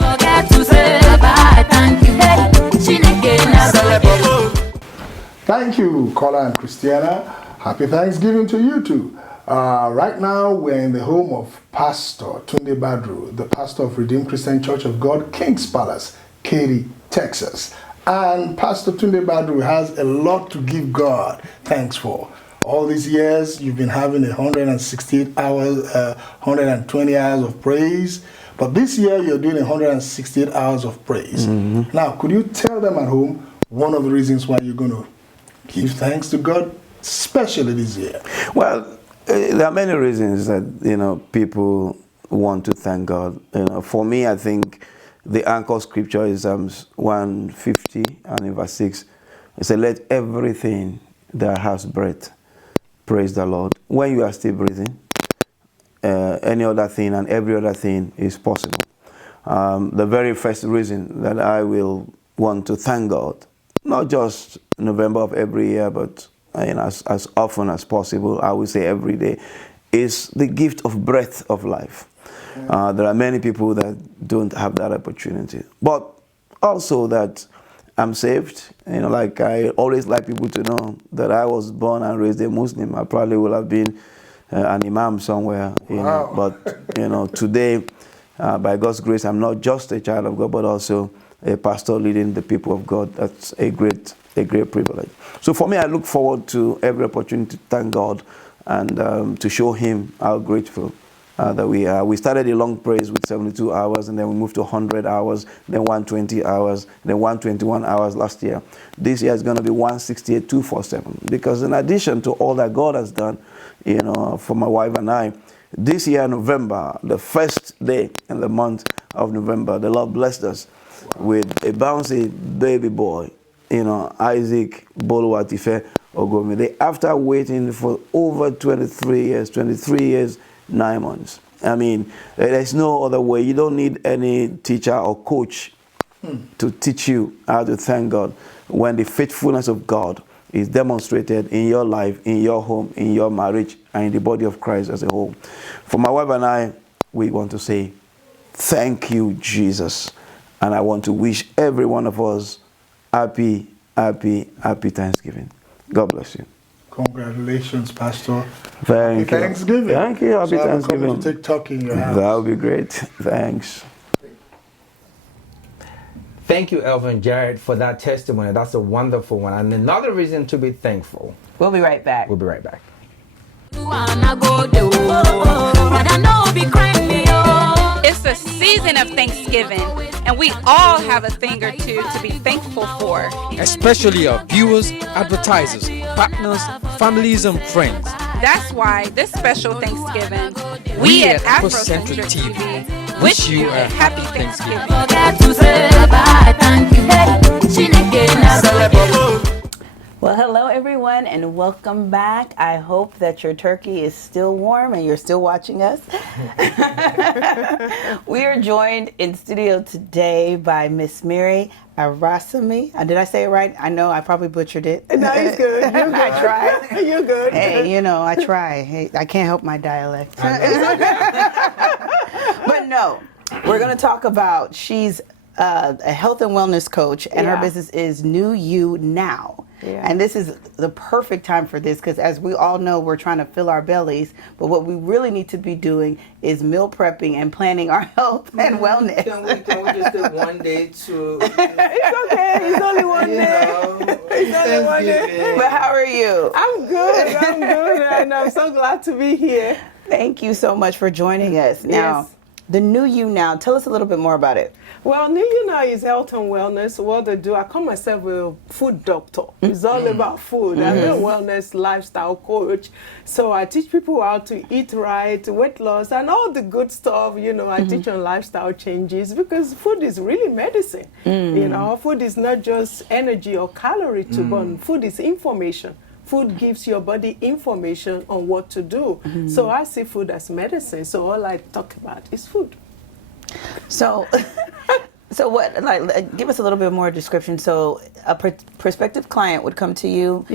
Thank you, Carla and Christiana. Happy Thanksgiving to you too. Right now, we're in the home of Pastor Tunde Badru, the pastor of Redeemed Christian Church of God, Kings Palace, Katy, Texas. And Pastor Tunde Badru has a lot to give God thanks for. All these years, you've been having 168 hours, 120 hours of praise. But this year, you're doing 168 hours of praise. Now, could you tell them at home one of the reasons why you're going to give thanks to God, especially this year? Well, there are many reasons that, people want to thank God. For me, I think the anchor scripture is Psalms 150 and in verse 6. It says, let everything that has breath praise the Lord. When you are still breathing, any other thing and every other thing is possible. The very first reason that I will want to thank God, not just November of every year, but as often as possible, I would say every day, is the gift of breath of life. There are many people that don't have that opportunity, but also that I'm saved. Like I always like people to know that I was born and raised a Muslim. I probably would have been an imam somewhere, but today, by God's grace, I'm not just a child of God, but also a pastor leading the people of God. That's a great privilege. So for me, I look forward to every opportunity to thank God and to show Him how grateful that we are. We started a long praise with 72 hours, and then we moved to 100 hours, then 120 hours, then 121 hours last year. This year is going to be 168, 247, because in addition to all that God has done, for my wife and I, this year, November, the first day in the month of November, the Lord blessed us with a bouncy baby boy, Isaac Boluwatife Ogomide, after waiting for over 23 years, 9 months. I mean, there's no other way. You don't need any teacher or coach to teach you how to thank God when the faithfulness of God is demonstrated in your life, in your home, in your marriage, and in the body of Christ as a whole. For my wife and I, we want to say, thank you, Jesus. And I want to wish every one of us happy Thanksgiving. God bless you. Congratulations, Pastor. Thank you. Thanksgiving. Thank you. Happy so Thanksgiving. I'm coming to take talk in your house. That would be great. Thanks. Thank you, Elvin Jared, for that testimony. That's a wonderful one. And another reason to be thankful. We'll be right back. We'll be right back. It's a season of Thanksgiving, and we all have a thing or two to be thankful for. Especially our viewers, advertisers, partners, families, and friends. That's why this special Thanksgiving, we at Afrocentrik TV wish you a happy Thanksgiving. Well, hello everyone and welcome back. I hope that your turkey is still warm and you're still watching us. We are joined in studio today by Miss Mary Arasami. Did I say it right? I know I probably butchered it. No, it's good. You're good. I tried. You're good. Hey, I try. Hey, I can't help my dialect. But no, we're going to talk about, she's a health and wellness coach, and her business is New You Now. Yeah. And this is the perfect time for this because, as we all know, we're trying to fill our bellies. But what we really need to be doing is meal prepping and planning our health and wellness. Can we just take one day to... It's okay. It's only one day. It's only one day. But how are you? I'm good. And I'm so glad to be here. Thank you so much for joining us. Now, the New You Now, tell us a little bit more about it. Well, New You Now is health and wellness. What they do, I call myself a food doctor. It's all about food. I'm a wellness lifestyle coach. So I teach people how to eat right, weight loss, and all the good stuff. I teach on lifestyle changes because food is really medicine. Food is not just energy or calorie to burn. Food is information. Food gives your body information on what to do. So I see food as medicine. So all I talk about is food. So what, give us a little bit more description. So a prospective client would come to you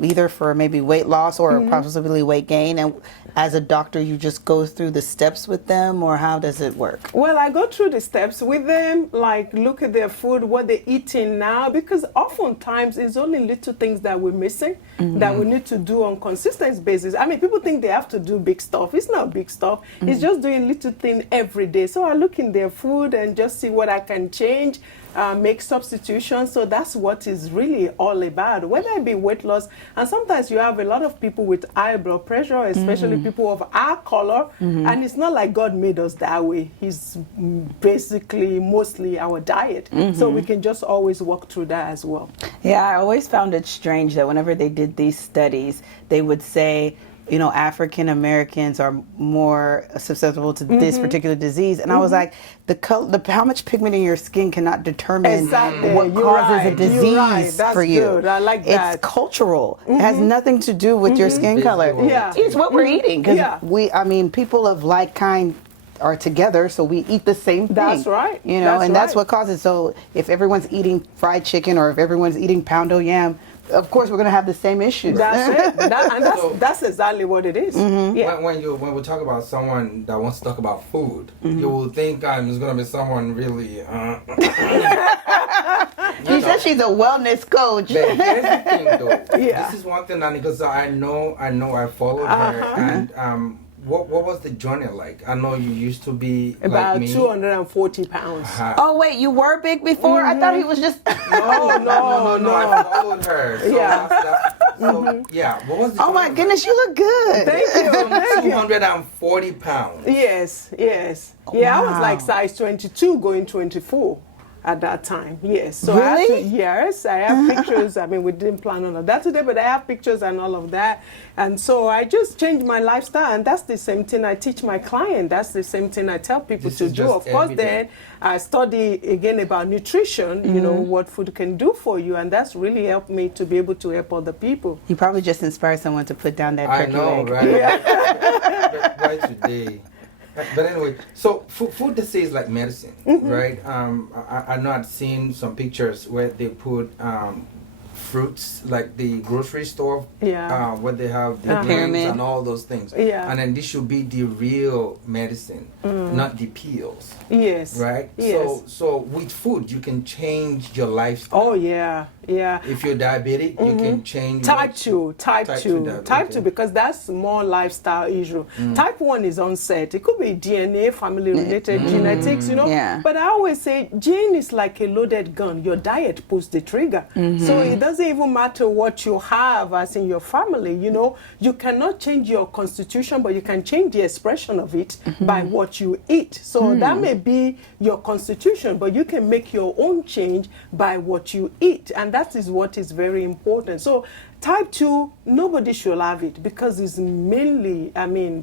either for maybe weight loss or possibly weight gain, and as a doctor you just go through the steps with them, or how does it work? Well, I go through the steps with them, like look at their food, what they're eating now, because oftentimes it's only little things that we're missing that we need to do on consistent basis. I mean, people think they have to do big stuff. It's not big stuff. It's just doing little things every day. So I look in their food and just see what I can change, make substitutions. So that's what is really all about, whether it be weight loss. And sometimes you have a lot of people with high blood pressure, especially people of our color. And it's not like God made us that way. He's basically mostly our diet. So we can just always walk through that as well. Yeah, I always found it strange that whenever they did these studies, they would say you know, African Americans are more susceptible to this particular disease. And I was like, how much pigment in your skin cannot determine what causes a disease for you. Good. I like that. It's cultural. It has nothing to do with your skin color. Yeah. It's what we're eating. Because people of like kind are together, so we eat the same thing. That's right. You know, that's what causes. So if everyone's eating fried chicken or if everyone's eating poundo yam, of course we're going to have the same issues. That's it. That's exactly what it is. Yeah. When we talk about someone that wants to talk about food, you will think it's going to be someone really. She said she's a wellness coach. But here's the thing, though. This is one thing, Nani, because I know I followed her, and what was the journey like? I know you used to be about like me. 240 pounds. Oh wait, you were big before? I thought he was just. No. I followed her. So what was the Oh my goodness, you look good. Thank you. 240 pounds. Yes. Yeah, I was like size 22 going 24. At that time, yes. So really? I have pictures. I mean, we didn't plan all of that today, but I have pictures and all of that. And so I just changed my lifestyle, and that's the same thing I teach my client. That's the same thing I tell people to do. Of course, then I study again about nutrition, you know, what food can do for you, and that's really helped me to be able to help other people. You probably just inspired someone to put down that turkey leg. Right? Yeah. Right today. But anyway, so food they say is like medicine, right? I know I've seen some pictures where they put fruits, like the grocery store, where they have the grains and all those things. Yeah. And then this should be the real medicine, not the pills. Yes. Right? Yes. So with food, you can change your lifestyle. Oh, yeah. If you're diabetic, you can change type 2, because that's more lifestyle issue. Type 1 is onset. It could be DNA, family related genetics, you know. Yeah. But I always say gene is like a loaded gun. Your diet pulls the trigger. So it doesn't even matter what you have as in your family, you know. You cannot change your constitution, but you can change the expression of it by what you eat. So that may be your constitution, but you can make your own change by what you eat. And that is what is very important. So type 2, nobody should have it because it's mainly,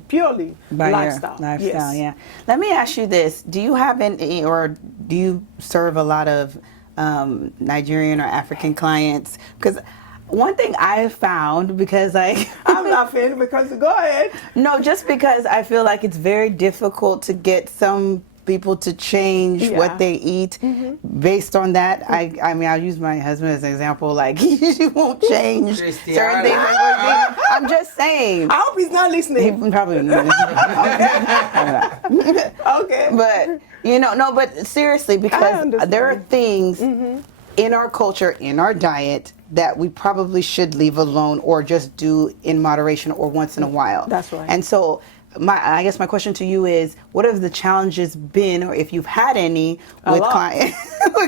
purely by lifestyle. Lifestyle, yeah. Let me ask you this. Do you have any, or do you serve a lot of Nigerian or African clients? Because one thing I have found, because I'm laughing because, go ahead. No, just because I feel like it's very difficult to get some people to change what they eat based on that. I mean, I'll use my husband as an example. Like, he won't change certain things. I'm just saying. I hope he's not listening. He probably not. Okay. But, you know, no, but seriously, because there are things in our culture, in our diet, that we probably should leave alone or just do in moderation or once in a while. That's right. And so I guess my question to you is, what have the challenges been, or if you've had any, with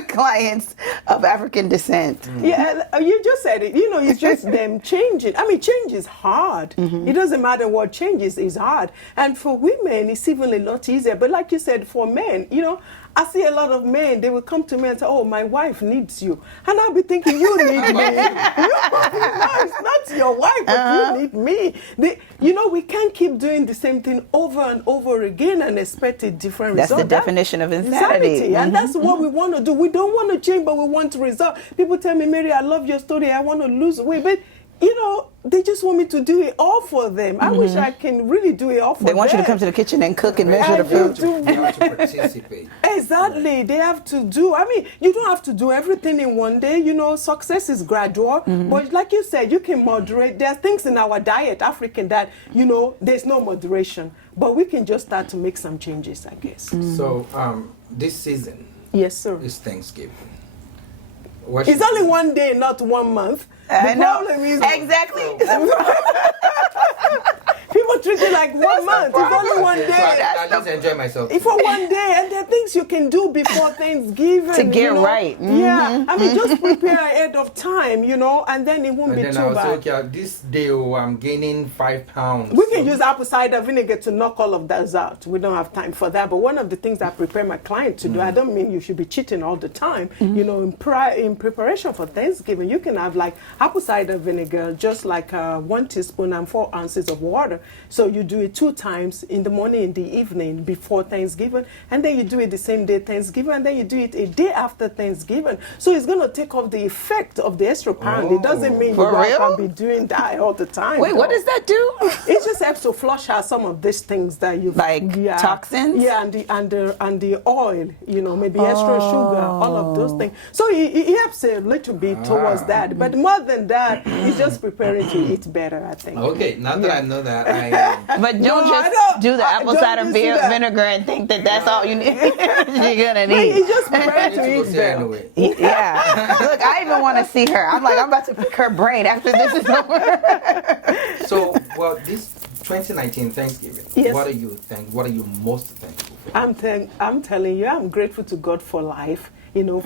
clients of African descent? Yeah, you just said it. You know, it's just them changing. I mean, change is hard. It doesn't matter what changes, it's hard. And for women, it's even a lot easier. But like you said, for men, you know, I see a lot of men, they will come to me and say, oh, my wife needs you. And I'll be thinking, you need me. No, it's not your wife, but you need me. You know, we can't keep doing the same thing over and over again and expect a different result. That's the definition of insanity. And that's what we want to do. We don't want to change, but we want to result. People tell me, Mary, I love your story. I want to lose weight. But, you know, they just want me to do it all for them. I wish I can really do it all for them. They want you to come to the kitchen and cook and measure the food. You have to participate. Exactly. They have to do. I mean, you don't have to do everything in one day. You know, success is gradual. But like you said, you can moderate. There are things in our diet, African, that, you know, there's no moderation. But we can just start to make some changes, I guess. So, this season is Thanksgiving. It's only one day, not 1 month. The problem is exactly. people treat it like 1 month. It's only 1 day. So I just enjoy myself. If for 1 day, and there are things you can do before Thanksgiving. To get right. Yeah. I mean, just prepare ahead of time, and then it won't be too I was bad. okay, this day I'm gaining 5 pounds. We can use apple cider vinegar to knock all of those out. We don't have time for that. But one of the things I prepare my client to do, I don't mean you should be cheating all the time. In preparation for Thanksgiving, you can have like apple cider vinegar, just like 1 teaspoon and 4 ounces of water. So you do it 2 times, in the morning, in the evening, before Thanksgiving, and then you do it the same day Thanksgiving, and then you do it a day after Thanksgiving. So it's going to take off the effect of the extra pound. It doesn't mean you can be doing that all the time. Wait, what does that do? It just helps to flush out some of these things that you toxins. Yeah, and the oil. Maybe extra sugar, all of those things. So it helps a little bit towards that. But more than that, it's just preparing to eat better, I think. Okay, now that I know that, But don't do the apple cider vinegar and think that that's all you need. You're gonna need. It's just preparing to eat better. anyway. Yeah. Look, I even want to see her. I'm about to pick her brain after this is over. So, this 2019 Thanksgiving. Yes. What are you most thankful for? I'm telling you, I'm grateful to God for life.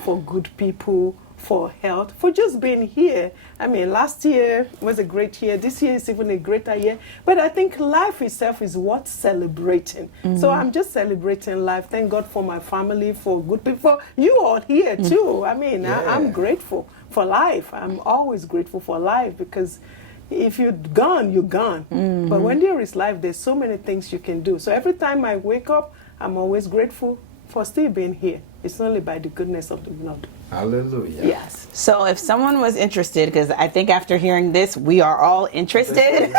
For good people, for health, for just being here. I mean, last year was a great year. This year is even a greater year. But I think life itself is worth celebrating. So I'm just celebrating life. Thank God for my family, for good people. You all here too. I mean, I'm grateful for life. I'm always grateful for life because if you're gone, you're gone. But when there is life, there's so many things you can do. So every time I wake up, I'm always grateful for still being here. It's only by the goodness of the Lord. Hallelujah. Yes. So if someone was interested, because I think after hearing this, we are all interested.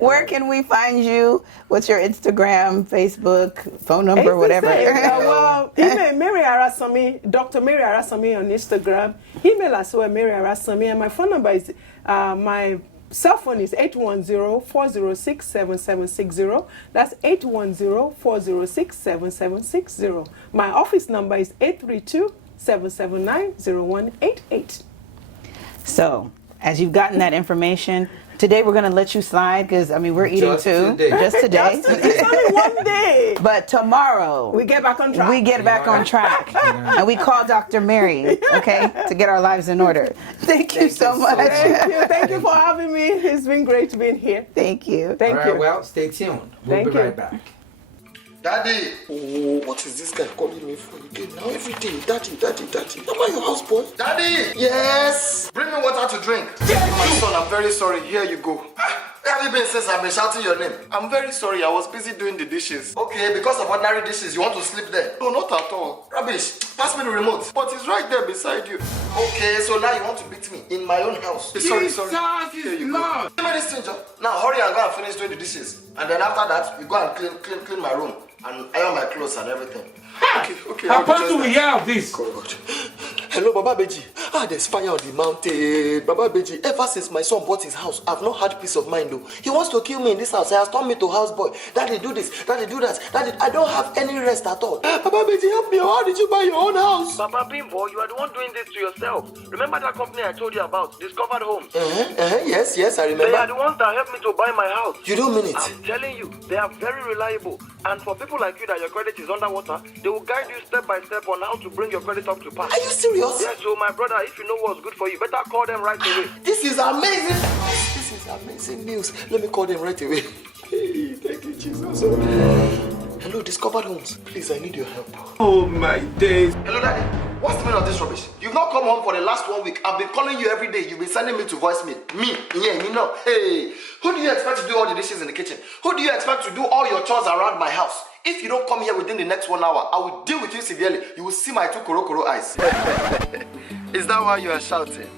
Where can we find you? What's your Instagram, Facebook, phone number, whatever? Email Mary Arasami, Dr. Mary Arasami on Instagram. Email as well, Mary Arasami. And my phone number is, my cell phone is 810-406-7760. That's 810-406-7760. My office number is 832-779-0188. So, as you've gotten that information, today we're going to let you slide because, we're eating Just too. today. Just today. It's only 1 day. But tomorrow, we get back on track. And we call Dr. Mary, to get our lives in order. Thank you so much. Thank you for having me. It's been great being here. Thank you. Thank you. Well, stay tuned. We'll be right back. Daddy! Oh, what is this guy calling me for again now? Every day, Daddy. Am I your houseboy? Daddy! Yes! Bring me water to drink. My son, I'm very sorry. Here you go. Where have you been since I've been shouting your name? I'm very sorry. I was busy doing the dishes. Okay, because of ordinary dishes, you want to sleep there? No, not at all. Rubbish. Pass me the remote. But it's right there beside you. Okay, so now you want to beat me in my own house. Sorry. Here you go. Give me this thing, John. Now hurry and go and finish doing the dishes. And then after that, you go and clean my room. And iron my clothes and everything. Okay. How far do we hear of this? God. Hello, Baba Beji. There's fire on the mountain. Baba Beji, ever since my son bought his house, I've not had peace of mind though. He wants to kill me in this house. He has turned me to houseboy. Daddy, do this. Daddy, do that. Daddy, I don't have any rest at all. Baba Beji, help me. How did you buy your own house? Baba Bimbo, you are the one doing this to yourself. Remember that company I told you about, Discovered Homes? Yes, I remember. They are the ones that helped me to buy my house. You don't mean it? I'm telling you, they are very reliable. And for people like you that your credit is underwater, they will guide you step by step on how to bring your credit up to par. Are you serious? Yes, so my brother, if you know what's good for you, better call them right away. This is amazing. This is amazing news. Let me call them right away. Hey, thank you, Jesus. Hello, Discovered Homes. Please, I need your help. Oh my days. Hello, Daddy. What's the meaning of this rubbish? You've not come home for the last 1 week. I've been calling you every day. You've been sending me to voicemail. Me. Hey. Who do you expect to do all the dishes in the kitchen? Who do you expect to do all your chores around my house? If you don't come here within the next 1 hour, I will deal with you severely. You will see my 2 koro eyes. Is that why you are shouting?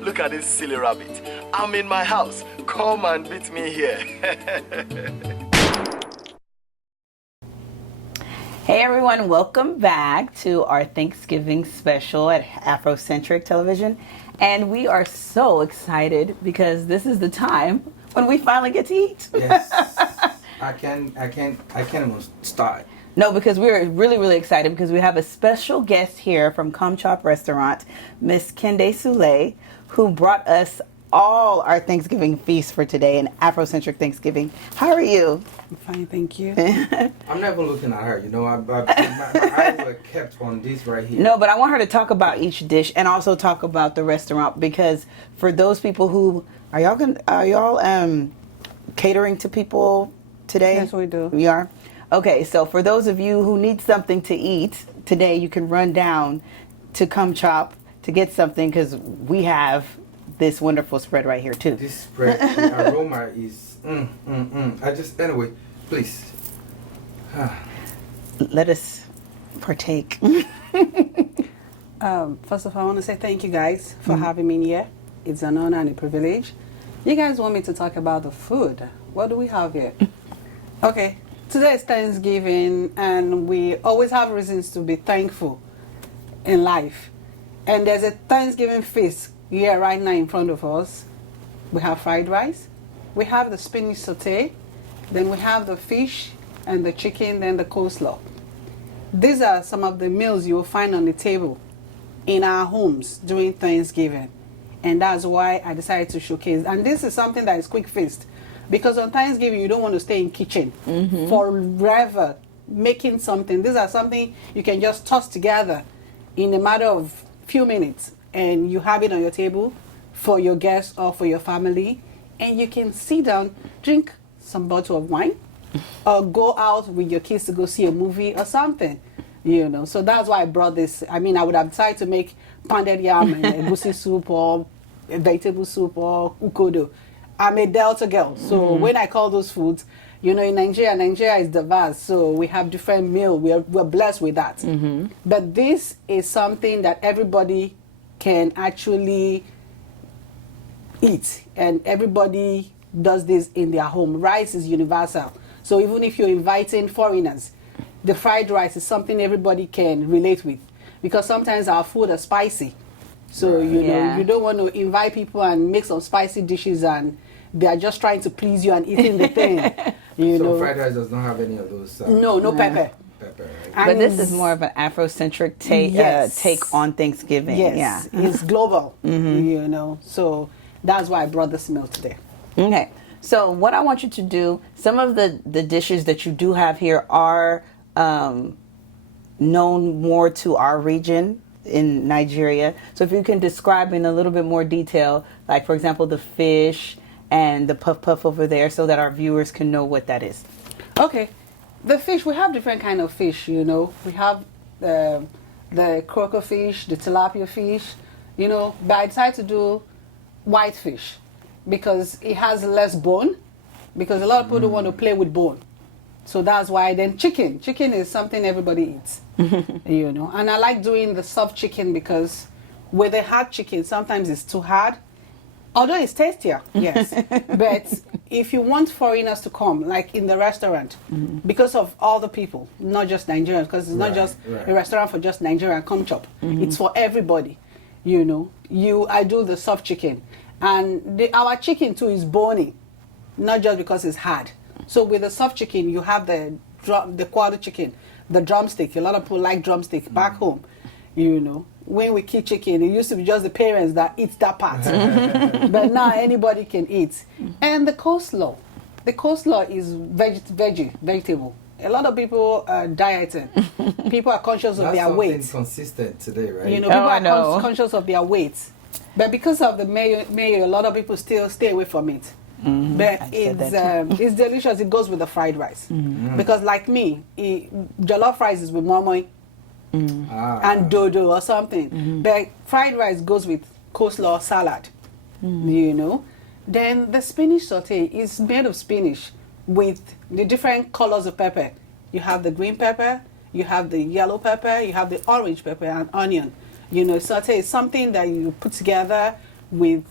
Look at this silly rabbit. I'm in my house. Come and beat me here. Hey everyone, welcome back to our Thanksgiving special at Afrocentrik Television. And we are so excited because this is the time when we finally get to eat. Yes. I can't even start. No, because we're really excited because we have a special guest here from Chop Restaurant, Miss Kende Soule, who brought us all our Thanksgiving feast for today, an Afrocentric Thanksgiving. How are you? I'm fine, thank you. I'm never looking at her, my eyes were kept on this right here. No, but I want her to talk about each dish and also talk about the restaurant, because for those people who are y'all catering to people today? Yes, we do. We are? Okay, so for those of you who need something to eat today, you can run down to Come Chop to get something, because we have this wonderful spread right here too. This spread, the aroma is anyway, please. Let us partake. First of all, I want to say thank you guys for having me here. It's an honor and a privilege. You guys want me to talk about the food. What do we have here? Okay, today is Thanksgiving, and we always have reasons to be thankful in life. And there's a Thanksgiving feast here right now in front of us. We have fried rice, we have the spinach sauté, then we have the fish and the chicken, then the coleslaw. These are some of the meals you will find on the table in our homes during Thanksgiving. And that's why I decided to showcase. And this is something that is quick feast. Because on Thanksgiving, you don't want to stay in kitchen forever making something. These are something you can just toss together in a matter of few minutes. And you have it on your table for your guests or for your family. And you can sit down, drink some bottle of wine, or go out with your kids to go see a movie or something. So that's why I brought this. I mean, I would have decided to make pounded yam and egusi soup or a vegetable soup or ukodo. I'm a Delta girl, so when I call those foods, in Nigeria is diverse, so we have different meals. We're blessed with that. But this is something that everybody can actually eat, and everybody does this in their home. Rice is universal, so even if you're inviting foreigners, the fried rice is something everybody can relate with, because sometimes our food is spicy. So, you don't want to invite people and make some spicy dishes and they are just trying to please you and eating the thing. So fried rice does not have any of those? No pepper. Right? But this is more of an Afrocentric take on Thanksgiving. Yes, it's global, So that's why I brought this meal today. Okay. So what I want you to do, some of the dishes that you do have here are known more to our region in Nigeria. So if you can describe in a little bit more detail, like for example, the fish and the puff puff over there, so that our viewers can know what that is. Okay. The fish, we have different kind of fish, We have the croaker fish, the tilapia fish, but I decided to do white fish because it has less bone, because a lot of people don't want to play with bone. So that's why. Then chicken. Chicken is something everybody eats, And I like doing the soft chicken because with the hard chicken, sometimes it's too hard. Although it's tastier, yes. But if you want foreigners to come, like in the restaurant, because of all the people, not just Nigerians, because it's not just a restaurant for just Nigerian come chop. It's for everybody, I do the soft chicken. And our chicken too is bony, not just because it's hard. So with the soft chicken, you have the quarter chicken, the drumstick. A lot of people like drumstick back home, When we kill chicken, it used to be just the parents that eat that part. But now anybody can eat. And the coleslaw. The coleslaw is vegetable. A lot of people are dieting. People are conscious of their weight. That's consistent today, right? People are conscious of their weight. But because of the mayo, a lot of people still stay away from it. But it's delicious. It goes with the fried rice. Because like me, jollof rice is with moimoi. And dodo or something. But fried rice goes with coleslaw or salad. Then the spinach sauté is made of spinach with the different colors of pepper. You have the green pepper, you have the yellow pepper, you have the orange pepper and onion. Sauté is something that you put together with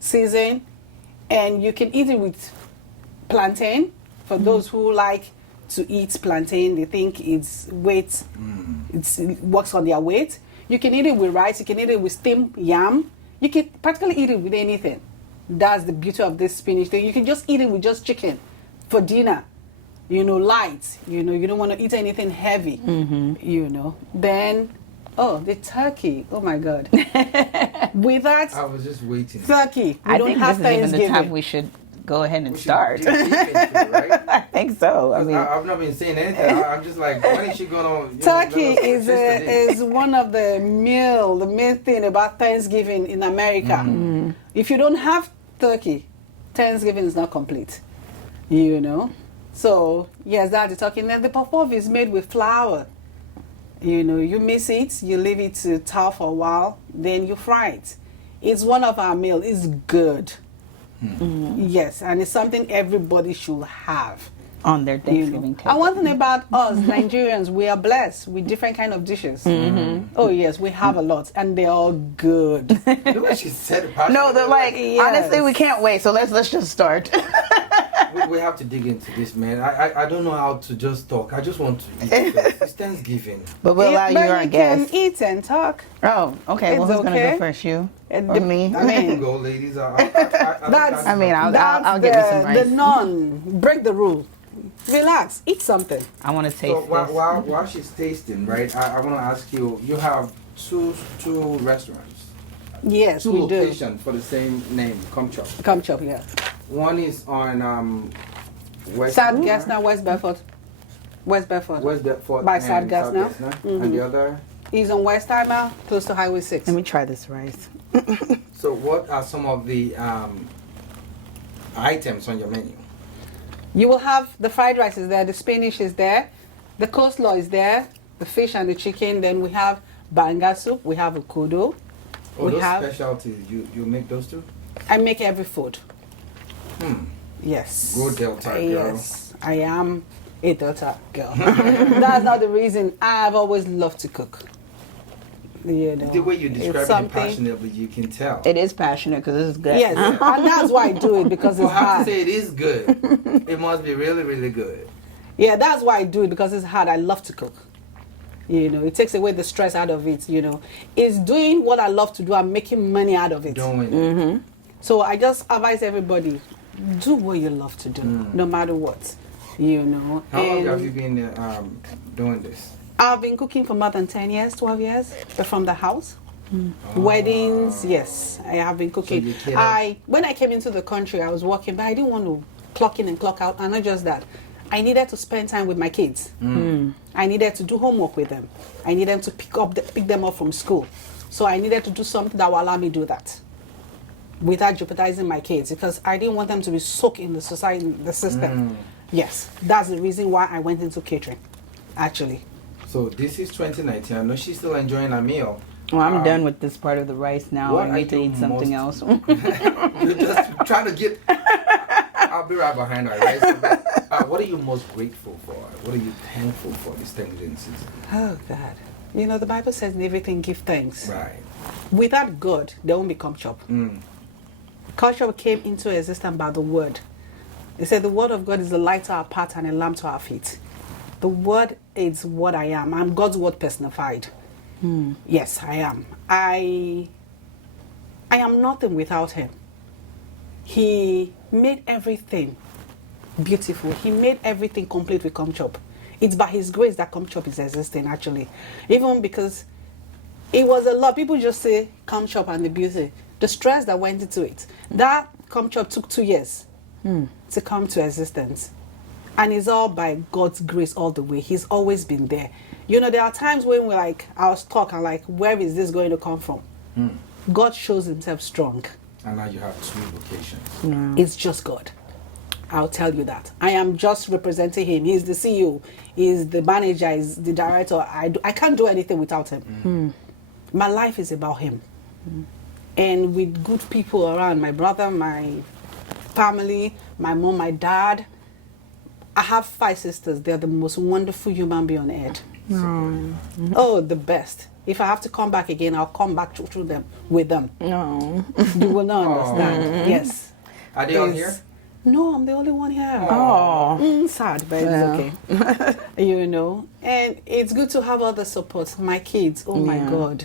season, and you can eat it with plantain. For those who like to eat plantain, they think it's weight, it works on their weight. You can eat it with rice, you can eat it with steamed yam, you can practically eat it with anything. That's the beauty of this spinach thing. You can just eat it with just chicken for dinner, light, you don't want to eat anything heavy, Then Oh, the turkey. Oh my God. With that, I was just waiting. turkey. We I don't think have this is even the time Thanksgiving. we should go ahead and start. Dig into it, right? I think so. I mean, I've not been saying anything. I'm just like, when is she gonna? Turkey is one of the main thing about Thanksgiving in America. If you don't have turkey, Thanksgiving is not complete. You know. So yes, that's the turkey. And then the puff-puff is made with flour. You know, you mix it, you leave it to thaw for a while, then you fry it. It's one of our meals. It's good. Yes, and it's something everybody should have on their Thanksgiving table. And one thing about us Nigerians, we are blessed with different kind of dishes. Oh yes, we have a lot, and they're all good. Look what she said. No, they're like, Yes. honestly, we can't wait. So let's just start. We have to dig into this, man. I don't know how to just talk. I just want to eat. It's Thanksgiving. But we'll allow you our guest. Can eat and talk. Oh, okay. Well, It's who's gonna okay. go first? You or The- me? I mean, Go, ladies. I mean, I'll get me some rice. The non. Break the rule. Relax. Eat something. I want to taste So this. while she's tasting, right? I want to ask you. You have two restaurants. Yes, Two we do. locations for the same name, Come Chop. Come Chop, yeah. One is on West. Sad Gasna, West Bedford. West Bedford. West Bedford. By and Sad Gasna. South Gasna. And the other. He's on West Timer, close to Highway 6. Let me try this rice. So what are some of the items on your menu? You will have the fried rice is there, the Spanish is there, the coleslaw is there, the fish and the chicken. Then we have banga soup, we have ukudo. Oh, we those have, specialties, you make those too? I make every food. Hmm. Yes. Go Delta, girl. Yes, I am a Delta girl. That's not the reason. I've always loved to cook. You know, The way you describe it's it something. passionately, you can tell. It is passionate because this is good. Yes, and that's why I do it, because Well, it's I have to hard. say it is good. It must be really, really good. Yeah, that's why I do it, because it's hard. I love to cook. You know, it takes away the stress out of it. You know, it's doing what I love to do and making money out of it. Doing So I just advise everybody, do what you love to do, no matter what. You know. How long And have you been doing this? I've been cooking for more than 10 years, 12 years, but from the house. Weddings, yes, I have been cooking. you cater- When I came into the country, I was working, but I didn't want to clock in and clock out. And not just that, I needed to spend time with my kids. I needed to do homework with them. I needed to pick them up from school. So I needed to do something that will allow me to do that without jeopardizing my kids, because I didn't want them to be soaked in the society, the system. Yes, that's the reason why I went into catering, actually. So this is 2019. I know she's still enjoying her meal. Well, I'm done with this part of the rice now. what I need are to you eat something else. You're just trying to get. I'll be right behind her, right? So, but, what are you most grateful for? What are you thankful for this Thanksgiving season? Oh, God. You know, the Bible says in everything give thanks. Right. Without God, there won't be Come-Chop. Culture came into existence by the Word. It said the Word of God is a light to our path and a lamp to our feet. The Word is what I am. I'm God's Word personified. Yes, I am. I am nothing without Him. He made everything beautiful. He made everything complete with Come-Chop. It's by His grace that Come-Chop is existing, actually. Even because it was a lot. People just say Come-Chop and the beauty. The stress that went into it. That Come-Chop took 2 years to come to existence. And it's all by God's grace all the way. He's always been there. You know, there are times when we're like, I was talking like, where is this going to come from? God shows Himself strong. And now you have 2 locations. It's just God. I'll tell you that. I am just representing Him. He's the CEO. He's the manager. He's the director. I can't do anything without Him. My life is about Him. And with good people around, my brother, my family, my mom, my dad. I have 5 sisters. They're the most wonderful human being on earth. Oh, the best. If I have to come back again, I'll come back through them, with them. No. You will not understand. Yes. Are they all here? No, I'm the only one here. Oh. Sad, but it's okay. You know, and it's good to have all the support. My kids, oh my God.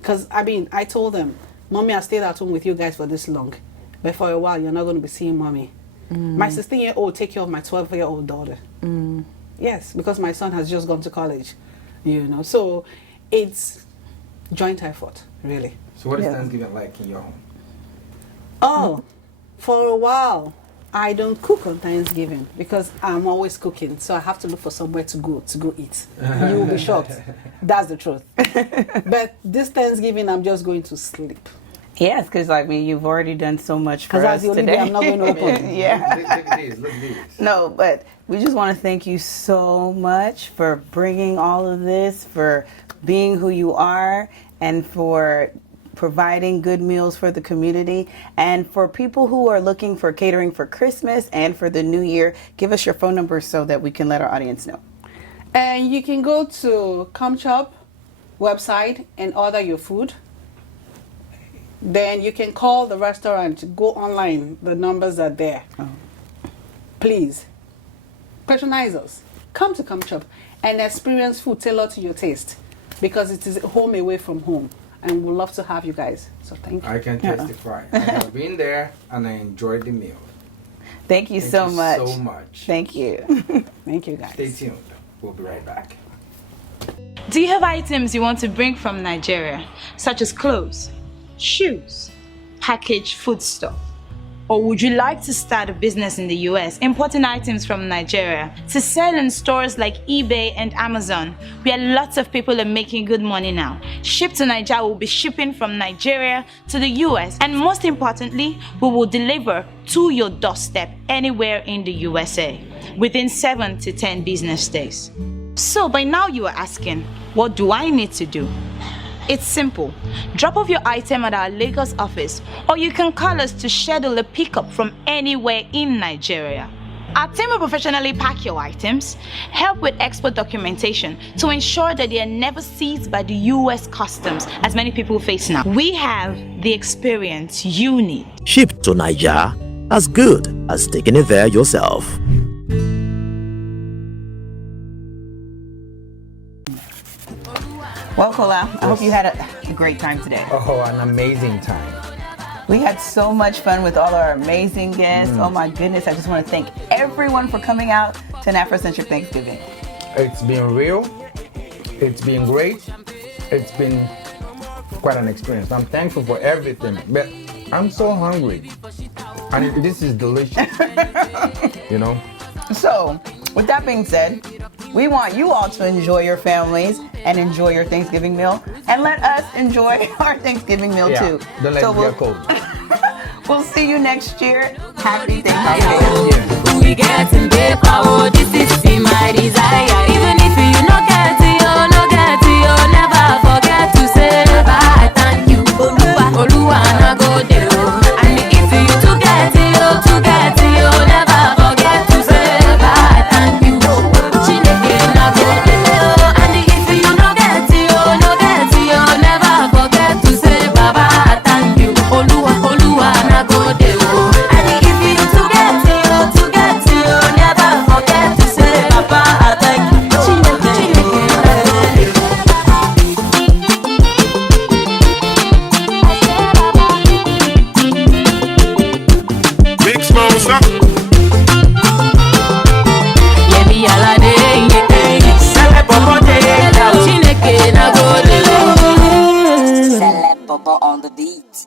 Because, I mean, I told them, Mommy, I stayed at home with you guys for this long. But for a while, you're not going to be seeing Mommy. My 16-year-old take care of my 12-year-old daughter. Yes, because my son has just gone to college. You know, so it's joint effort, really. So what is Thanksgiving like in your home? Oh, for a while, I don't cook on Thanksgiving because I'm always cooking. So I have to look for somewhere to go eat. You will be shocked. That's the truth. But this Thanksgiving, I'm just going to sleep. Yes, because I mean, you've already done so much for us the only today. day I'm not going to open. Yeah. Look at this. No, but we just want to thank you so much for bringing all of this, for being who you are, and for providing good meals for the community. And for people who are looking for catering for Christmas and for the New Year, give us your phone number so that we can let our audience know. And you can go to ComChop website and order your food. Then you can call the restaurant, go online, the numbers are there. Oh. Please, patronize us. Come to ComChop and experience food tailored to your taste, because it is home away from home, and we'd love to have you guys. So thank you. I can testify. I have been there and I enjoyed the meal. Thank you so much. Thank you so much. Thank you. Thank you, guys. Stay tuned. We'll be right back. Do you have items you want to bring from Nigeria, such as clothes, shoes, packaged foodstuff? Or would you like to start a business in the US, importing items from Nigeria to sell in stores like eBay and Amazon, where lots of people are making good money now? Ship to Nigeria will be shipping from Nigeria to the US, and most importantly, we will deliver to your doorstep anywhere in the USA within 7 to 10 business days. So by now you are asking, what do I need to do? It's simple. Drop off your item at our Lagos office, or you can call us to schedule a pickup from anywhere in Nigeria. Our team will professionally pack your items, help with export documentation to ensure that they are never seized by the US customs, as many people face now. We have the experience you need. Ship to Nigeria as good as taking it there yourself. Well, Kola, I hope you had a great time today. Oh, an amazing time. We had so much fun with all our amazing guests. Oh my goodness, I just want to thank everyone for coming out to an Afrocentric Thanksgiving. It's been real. It's been great. It's been quite an experience. I'm thankful for everything, but I'm so hungry. And this is delicious. You know? So, with that being said, we want you all to enjoy your families and enjoy your Thanksgiving meal, and let us enjoy our Thanksgiving meal too. Don't let it get cold. We'll see you next year. Happy Thanksgiving. We get in paper, this is my desire. Even if you no get it, never forget to say bye. Thank you, Oluwa, na go there. And if you to get it, never forget to say bye. Thank you, Chineke, na go there. And if you no get it, never forget to say bye. Thank you, Oluwa, na go there. And if you to get it, never forget to say bye. Thank you, Chineke, Big Smosa. Celeb Bobo on the beat.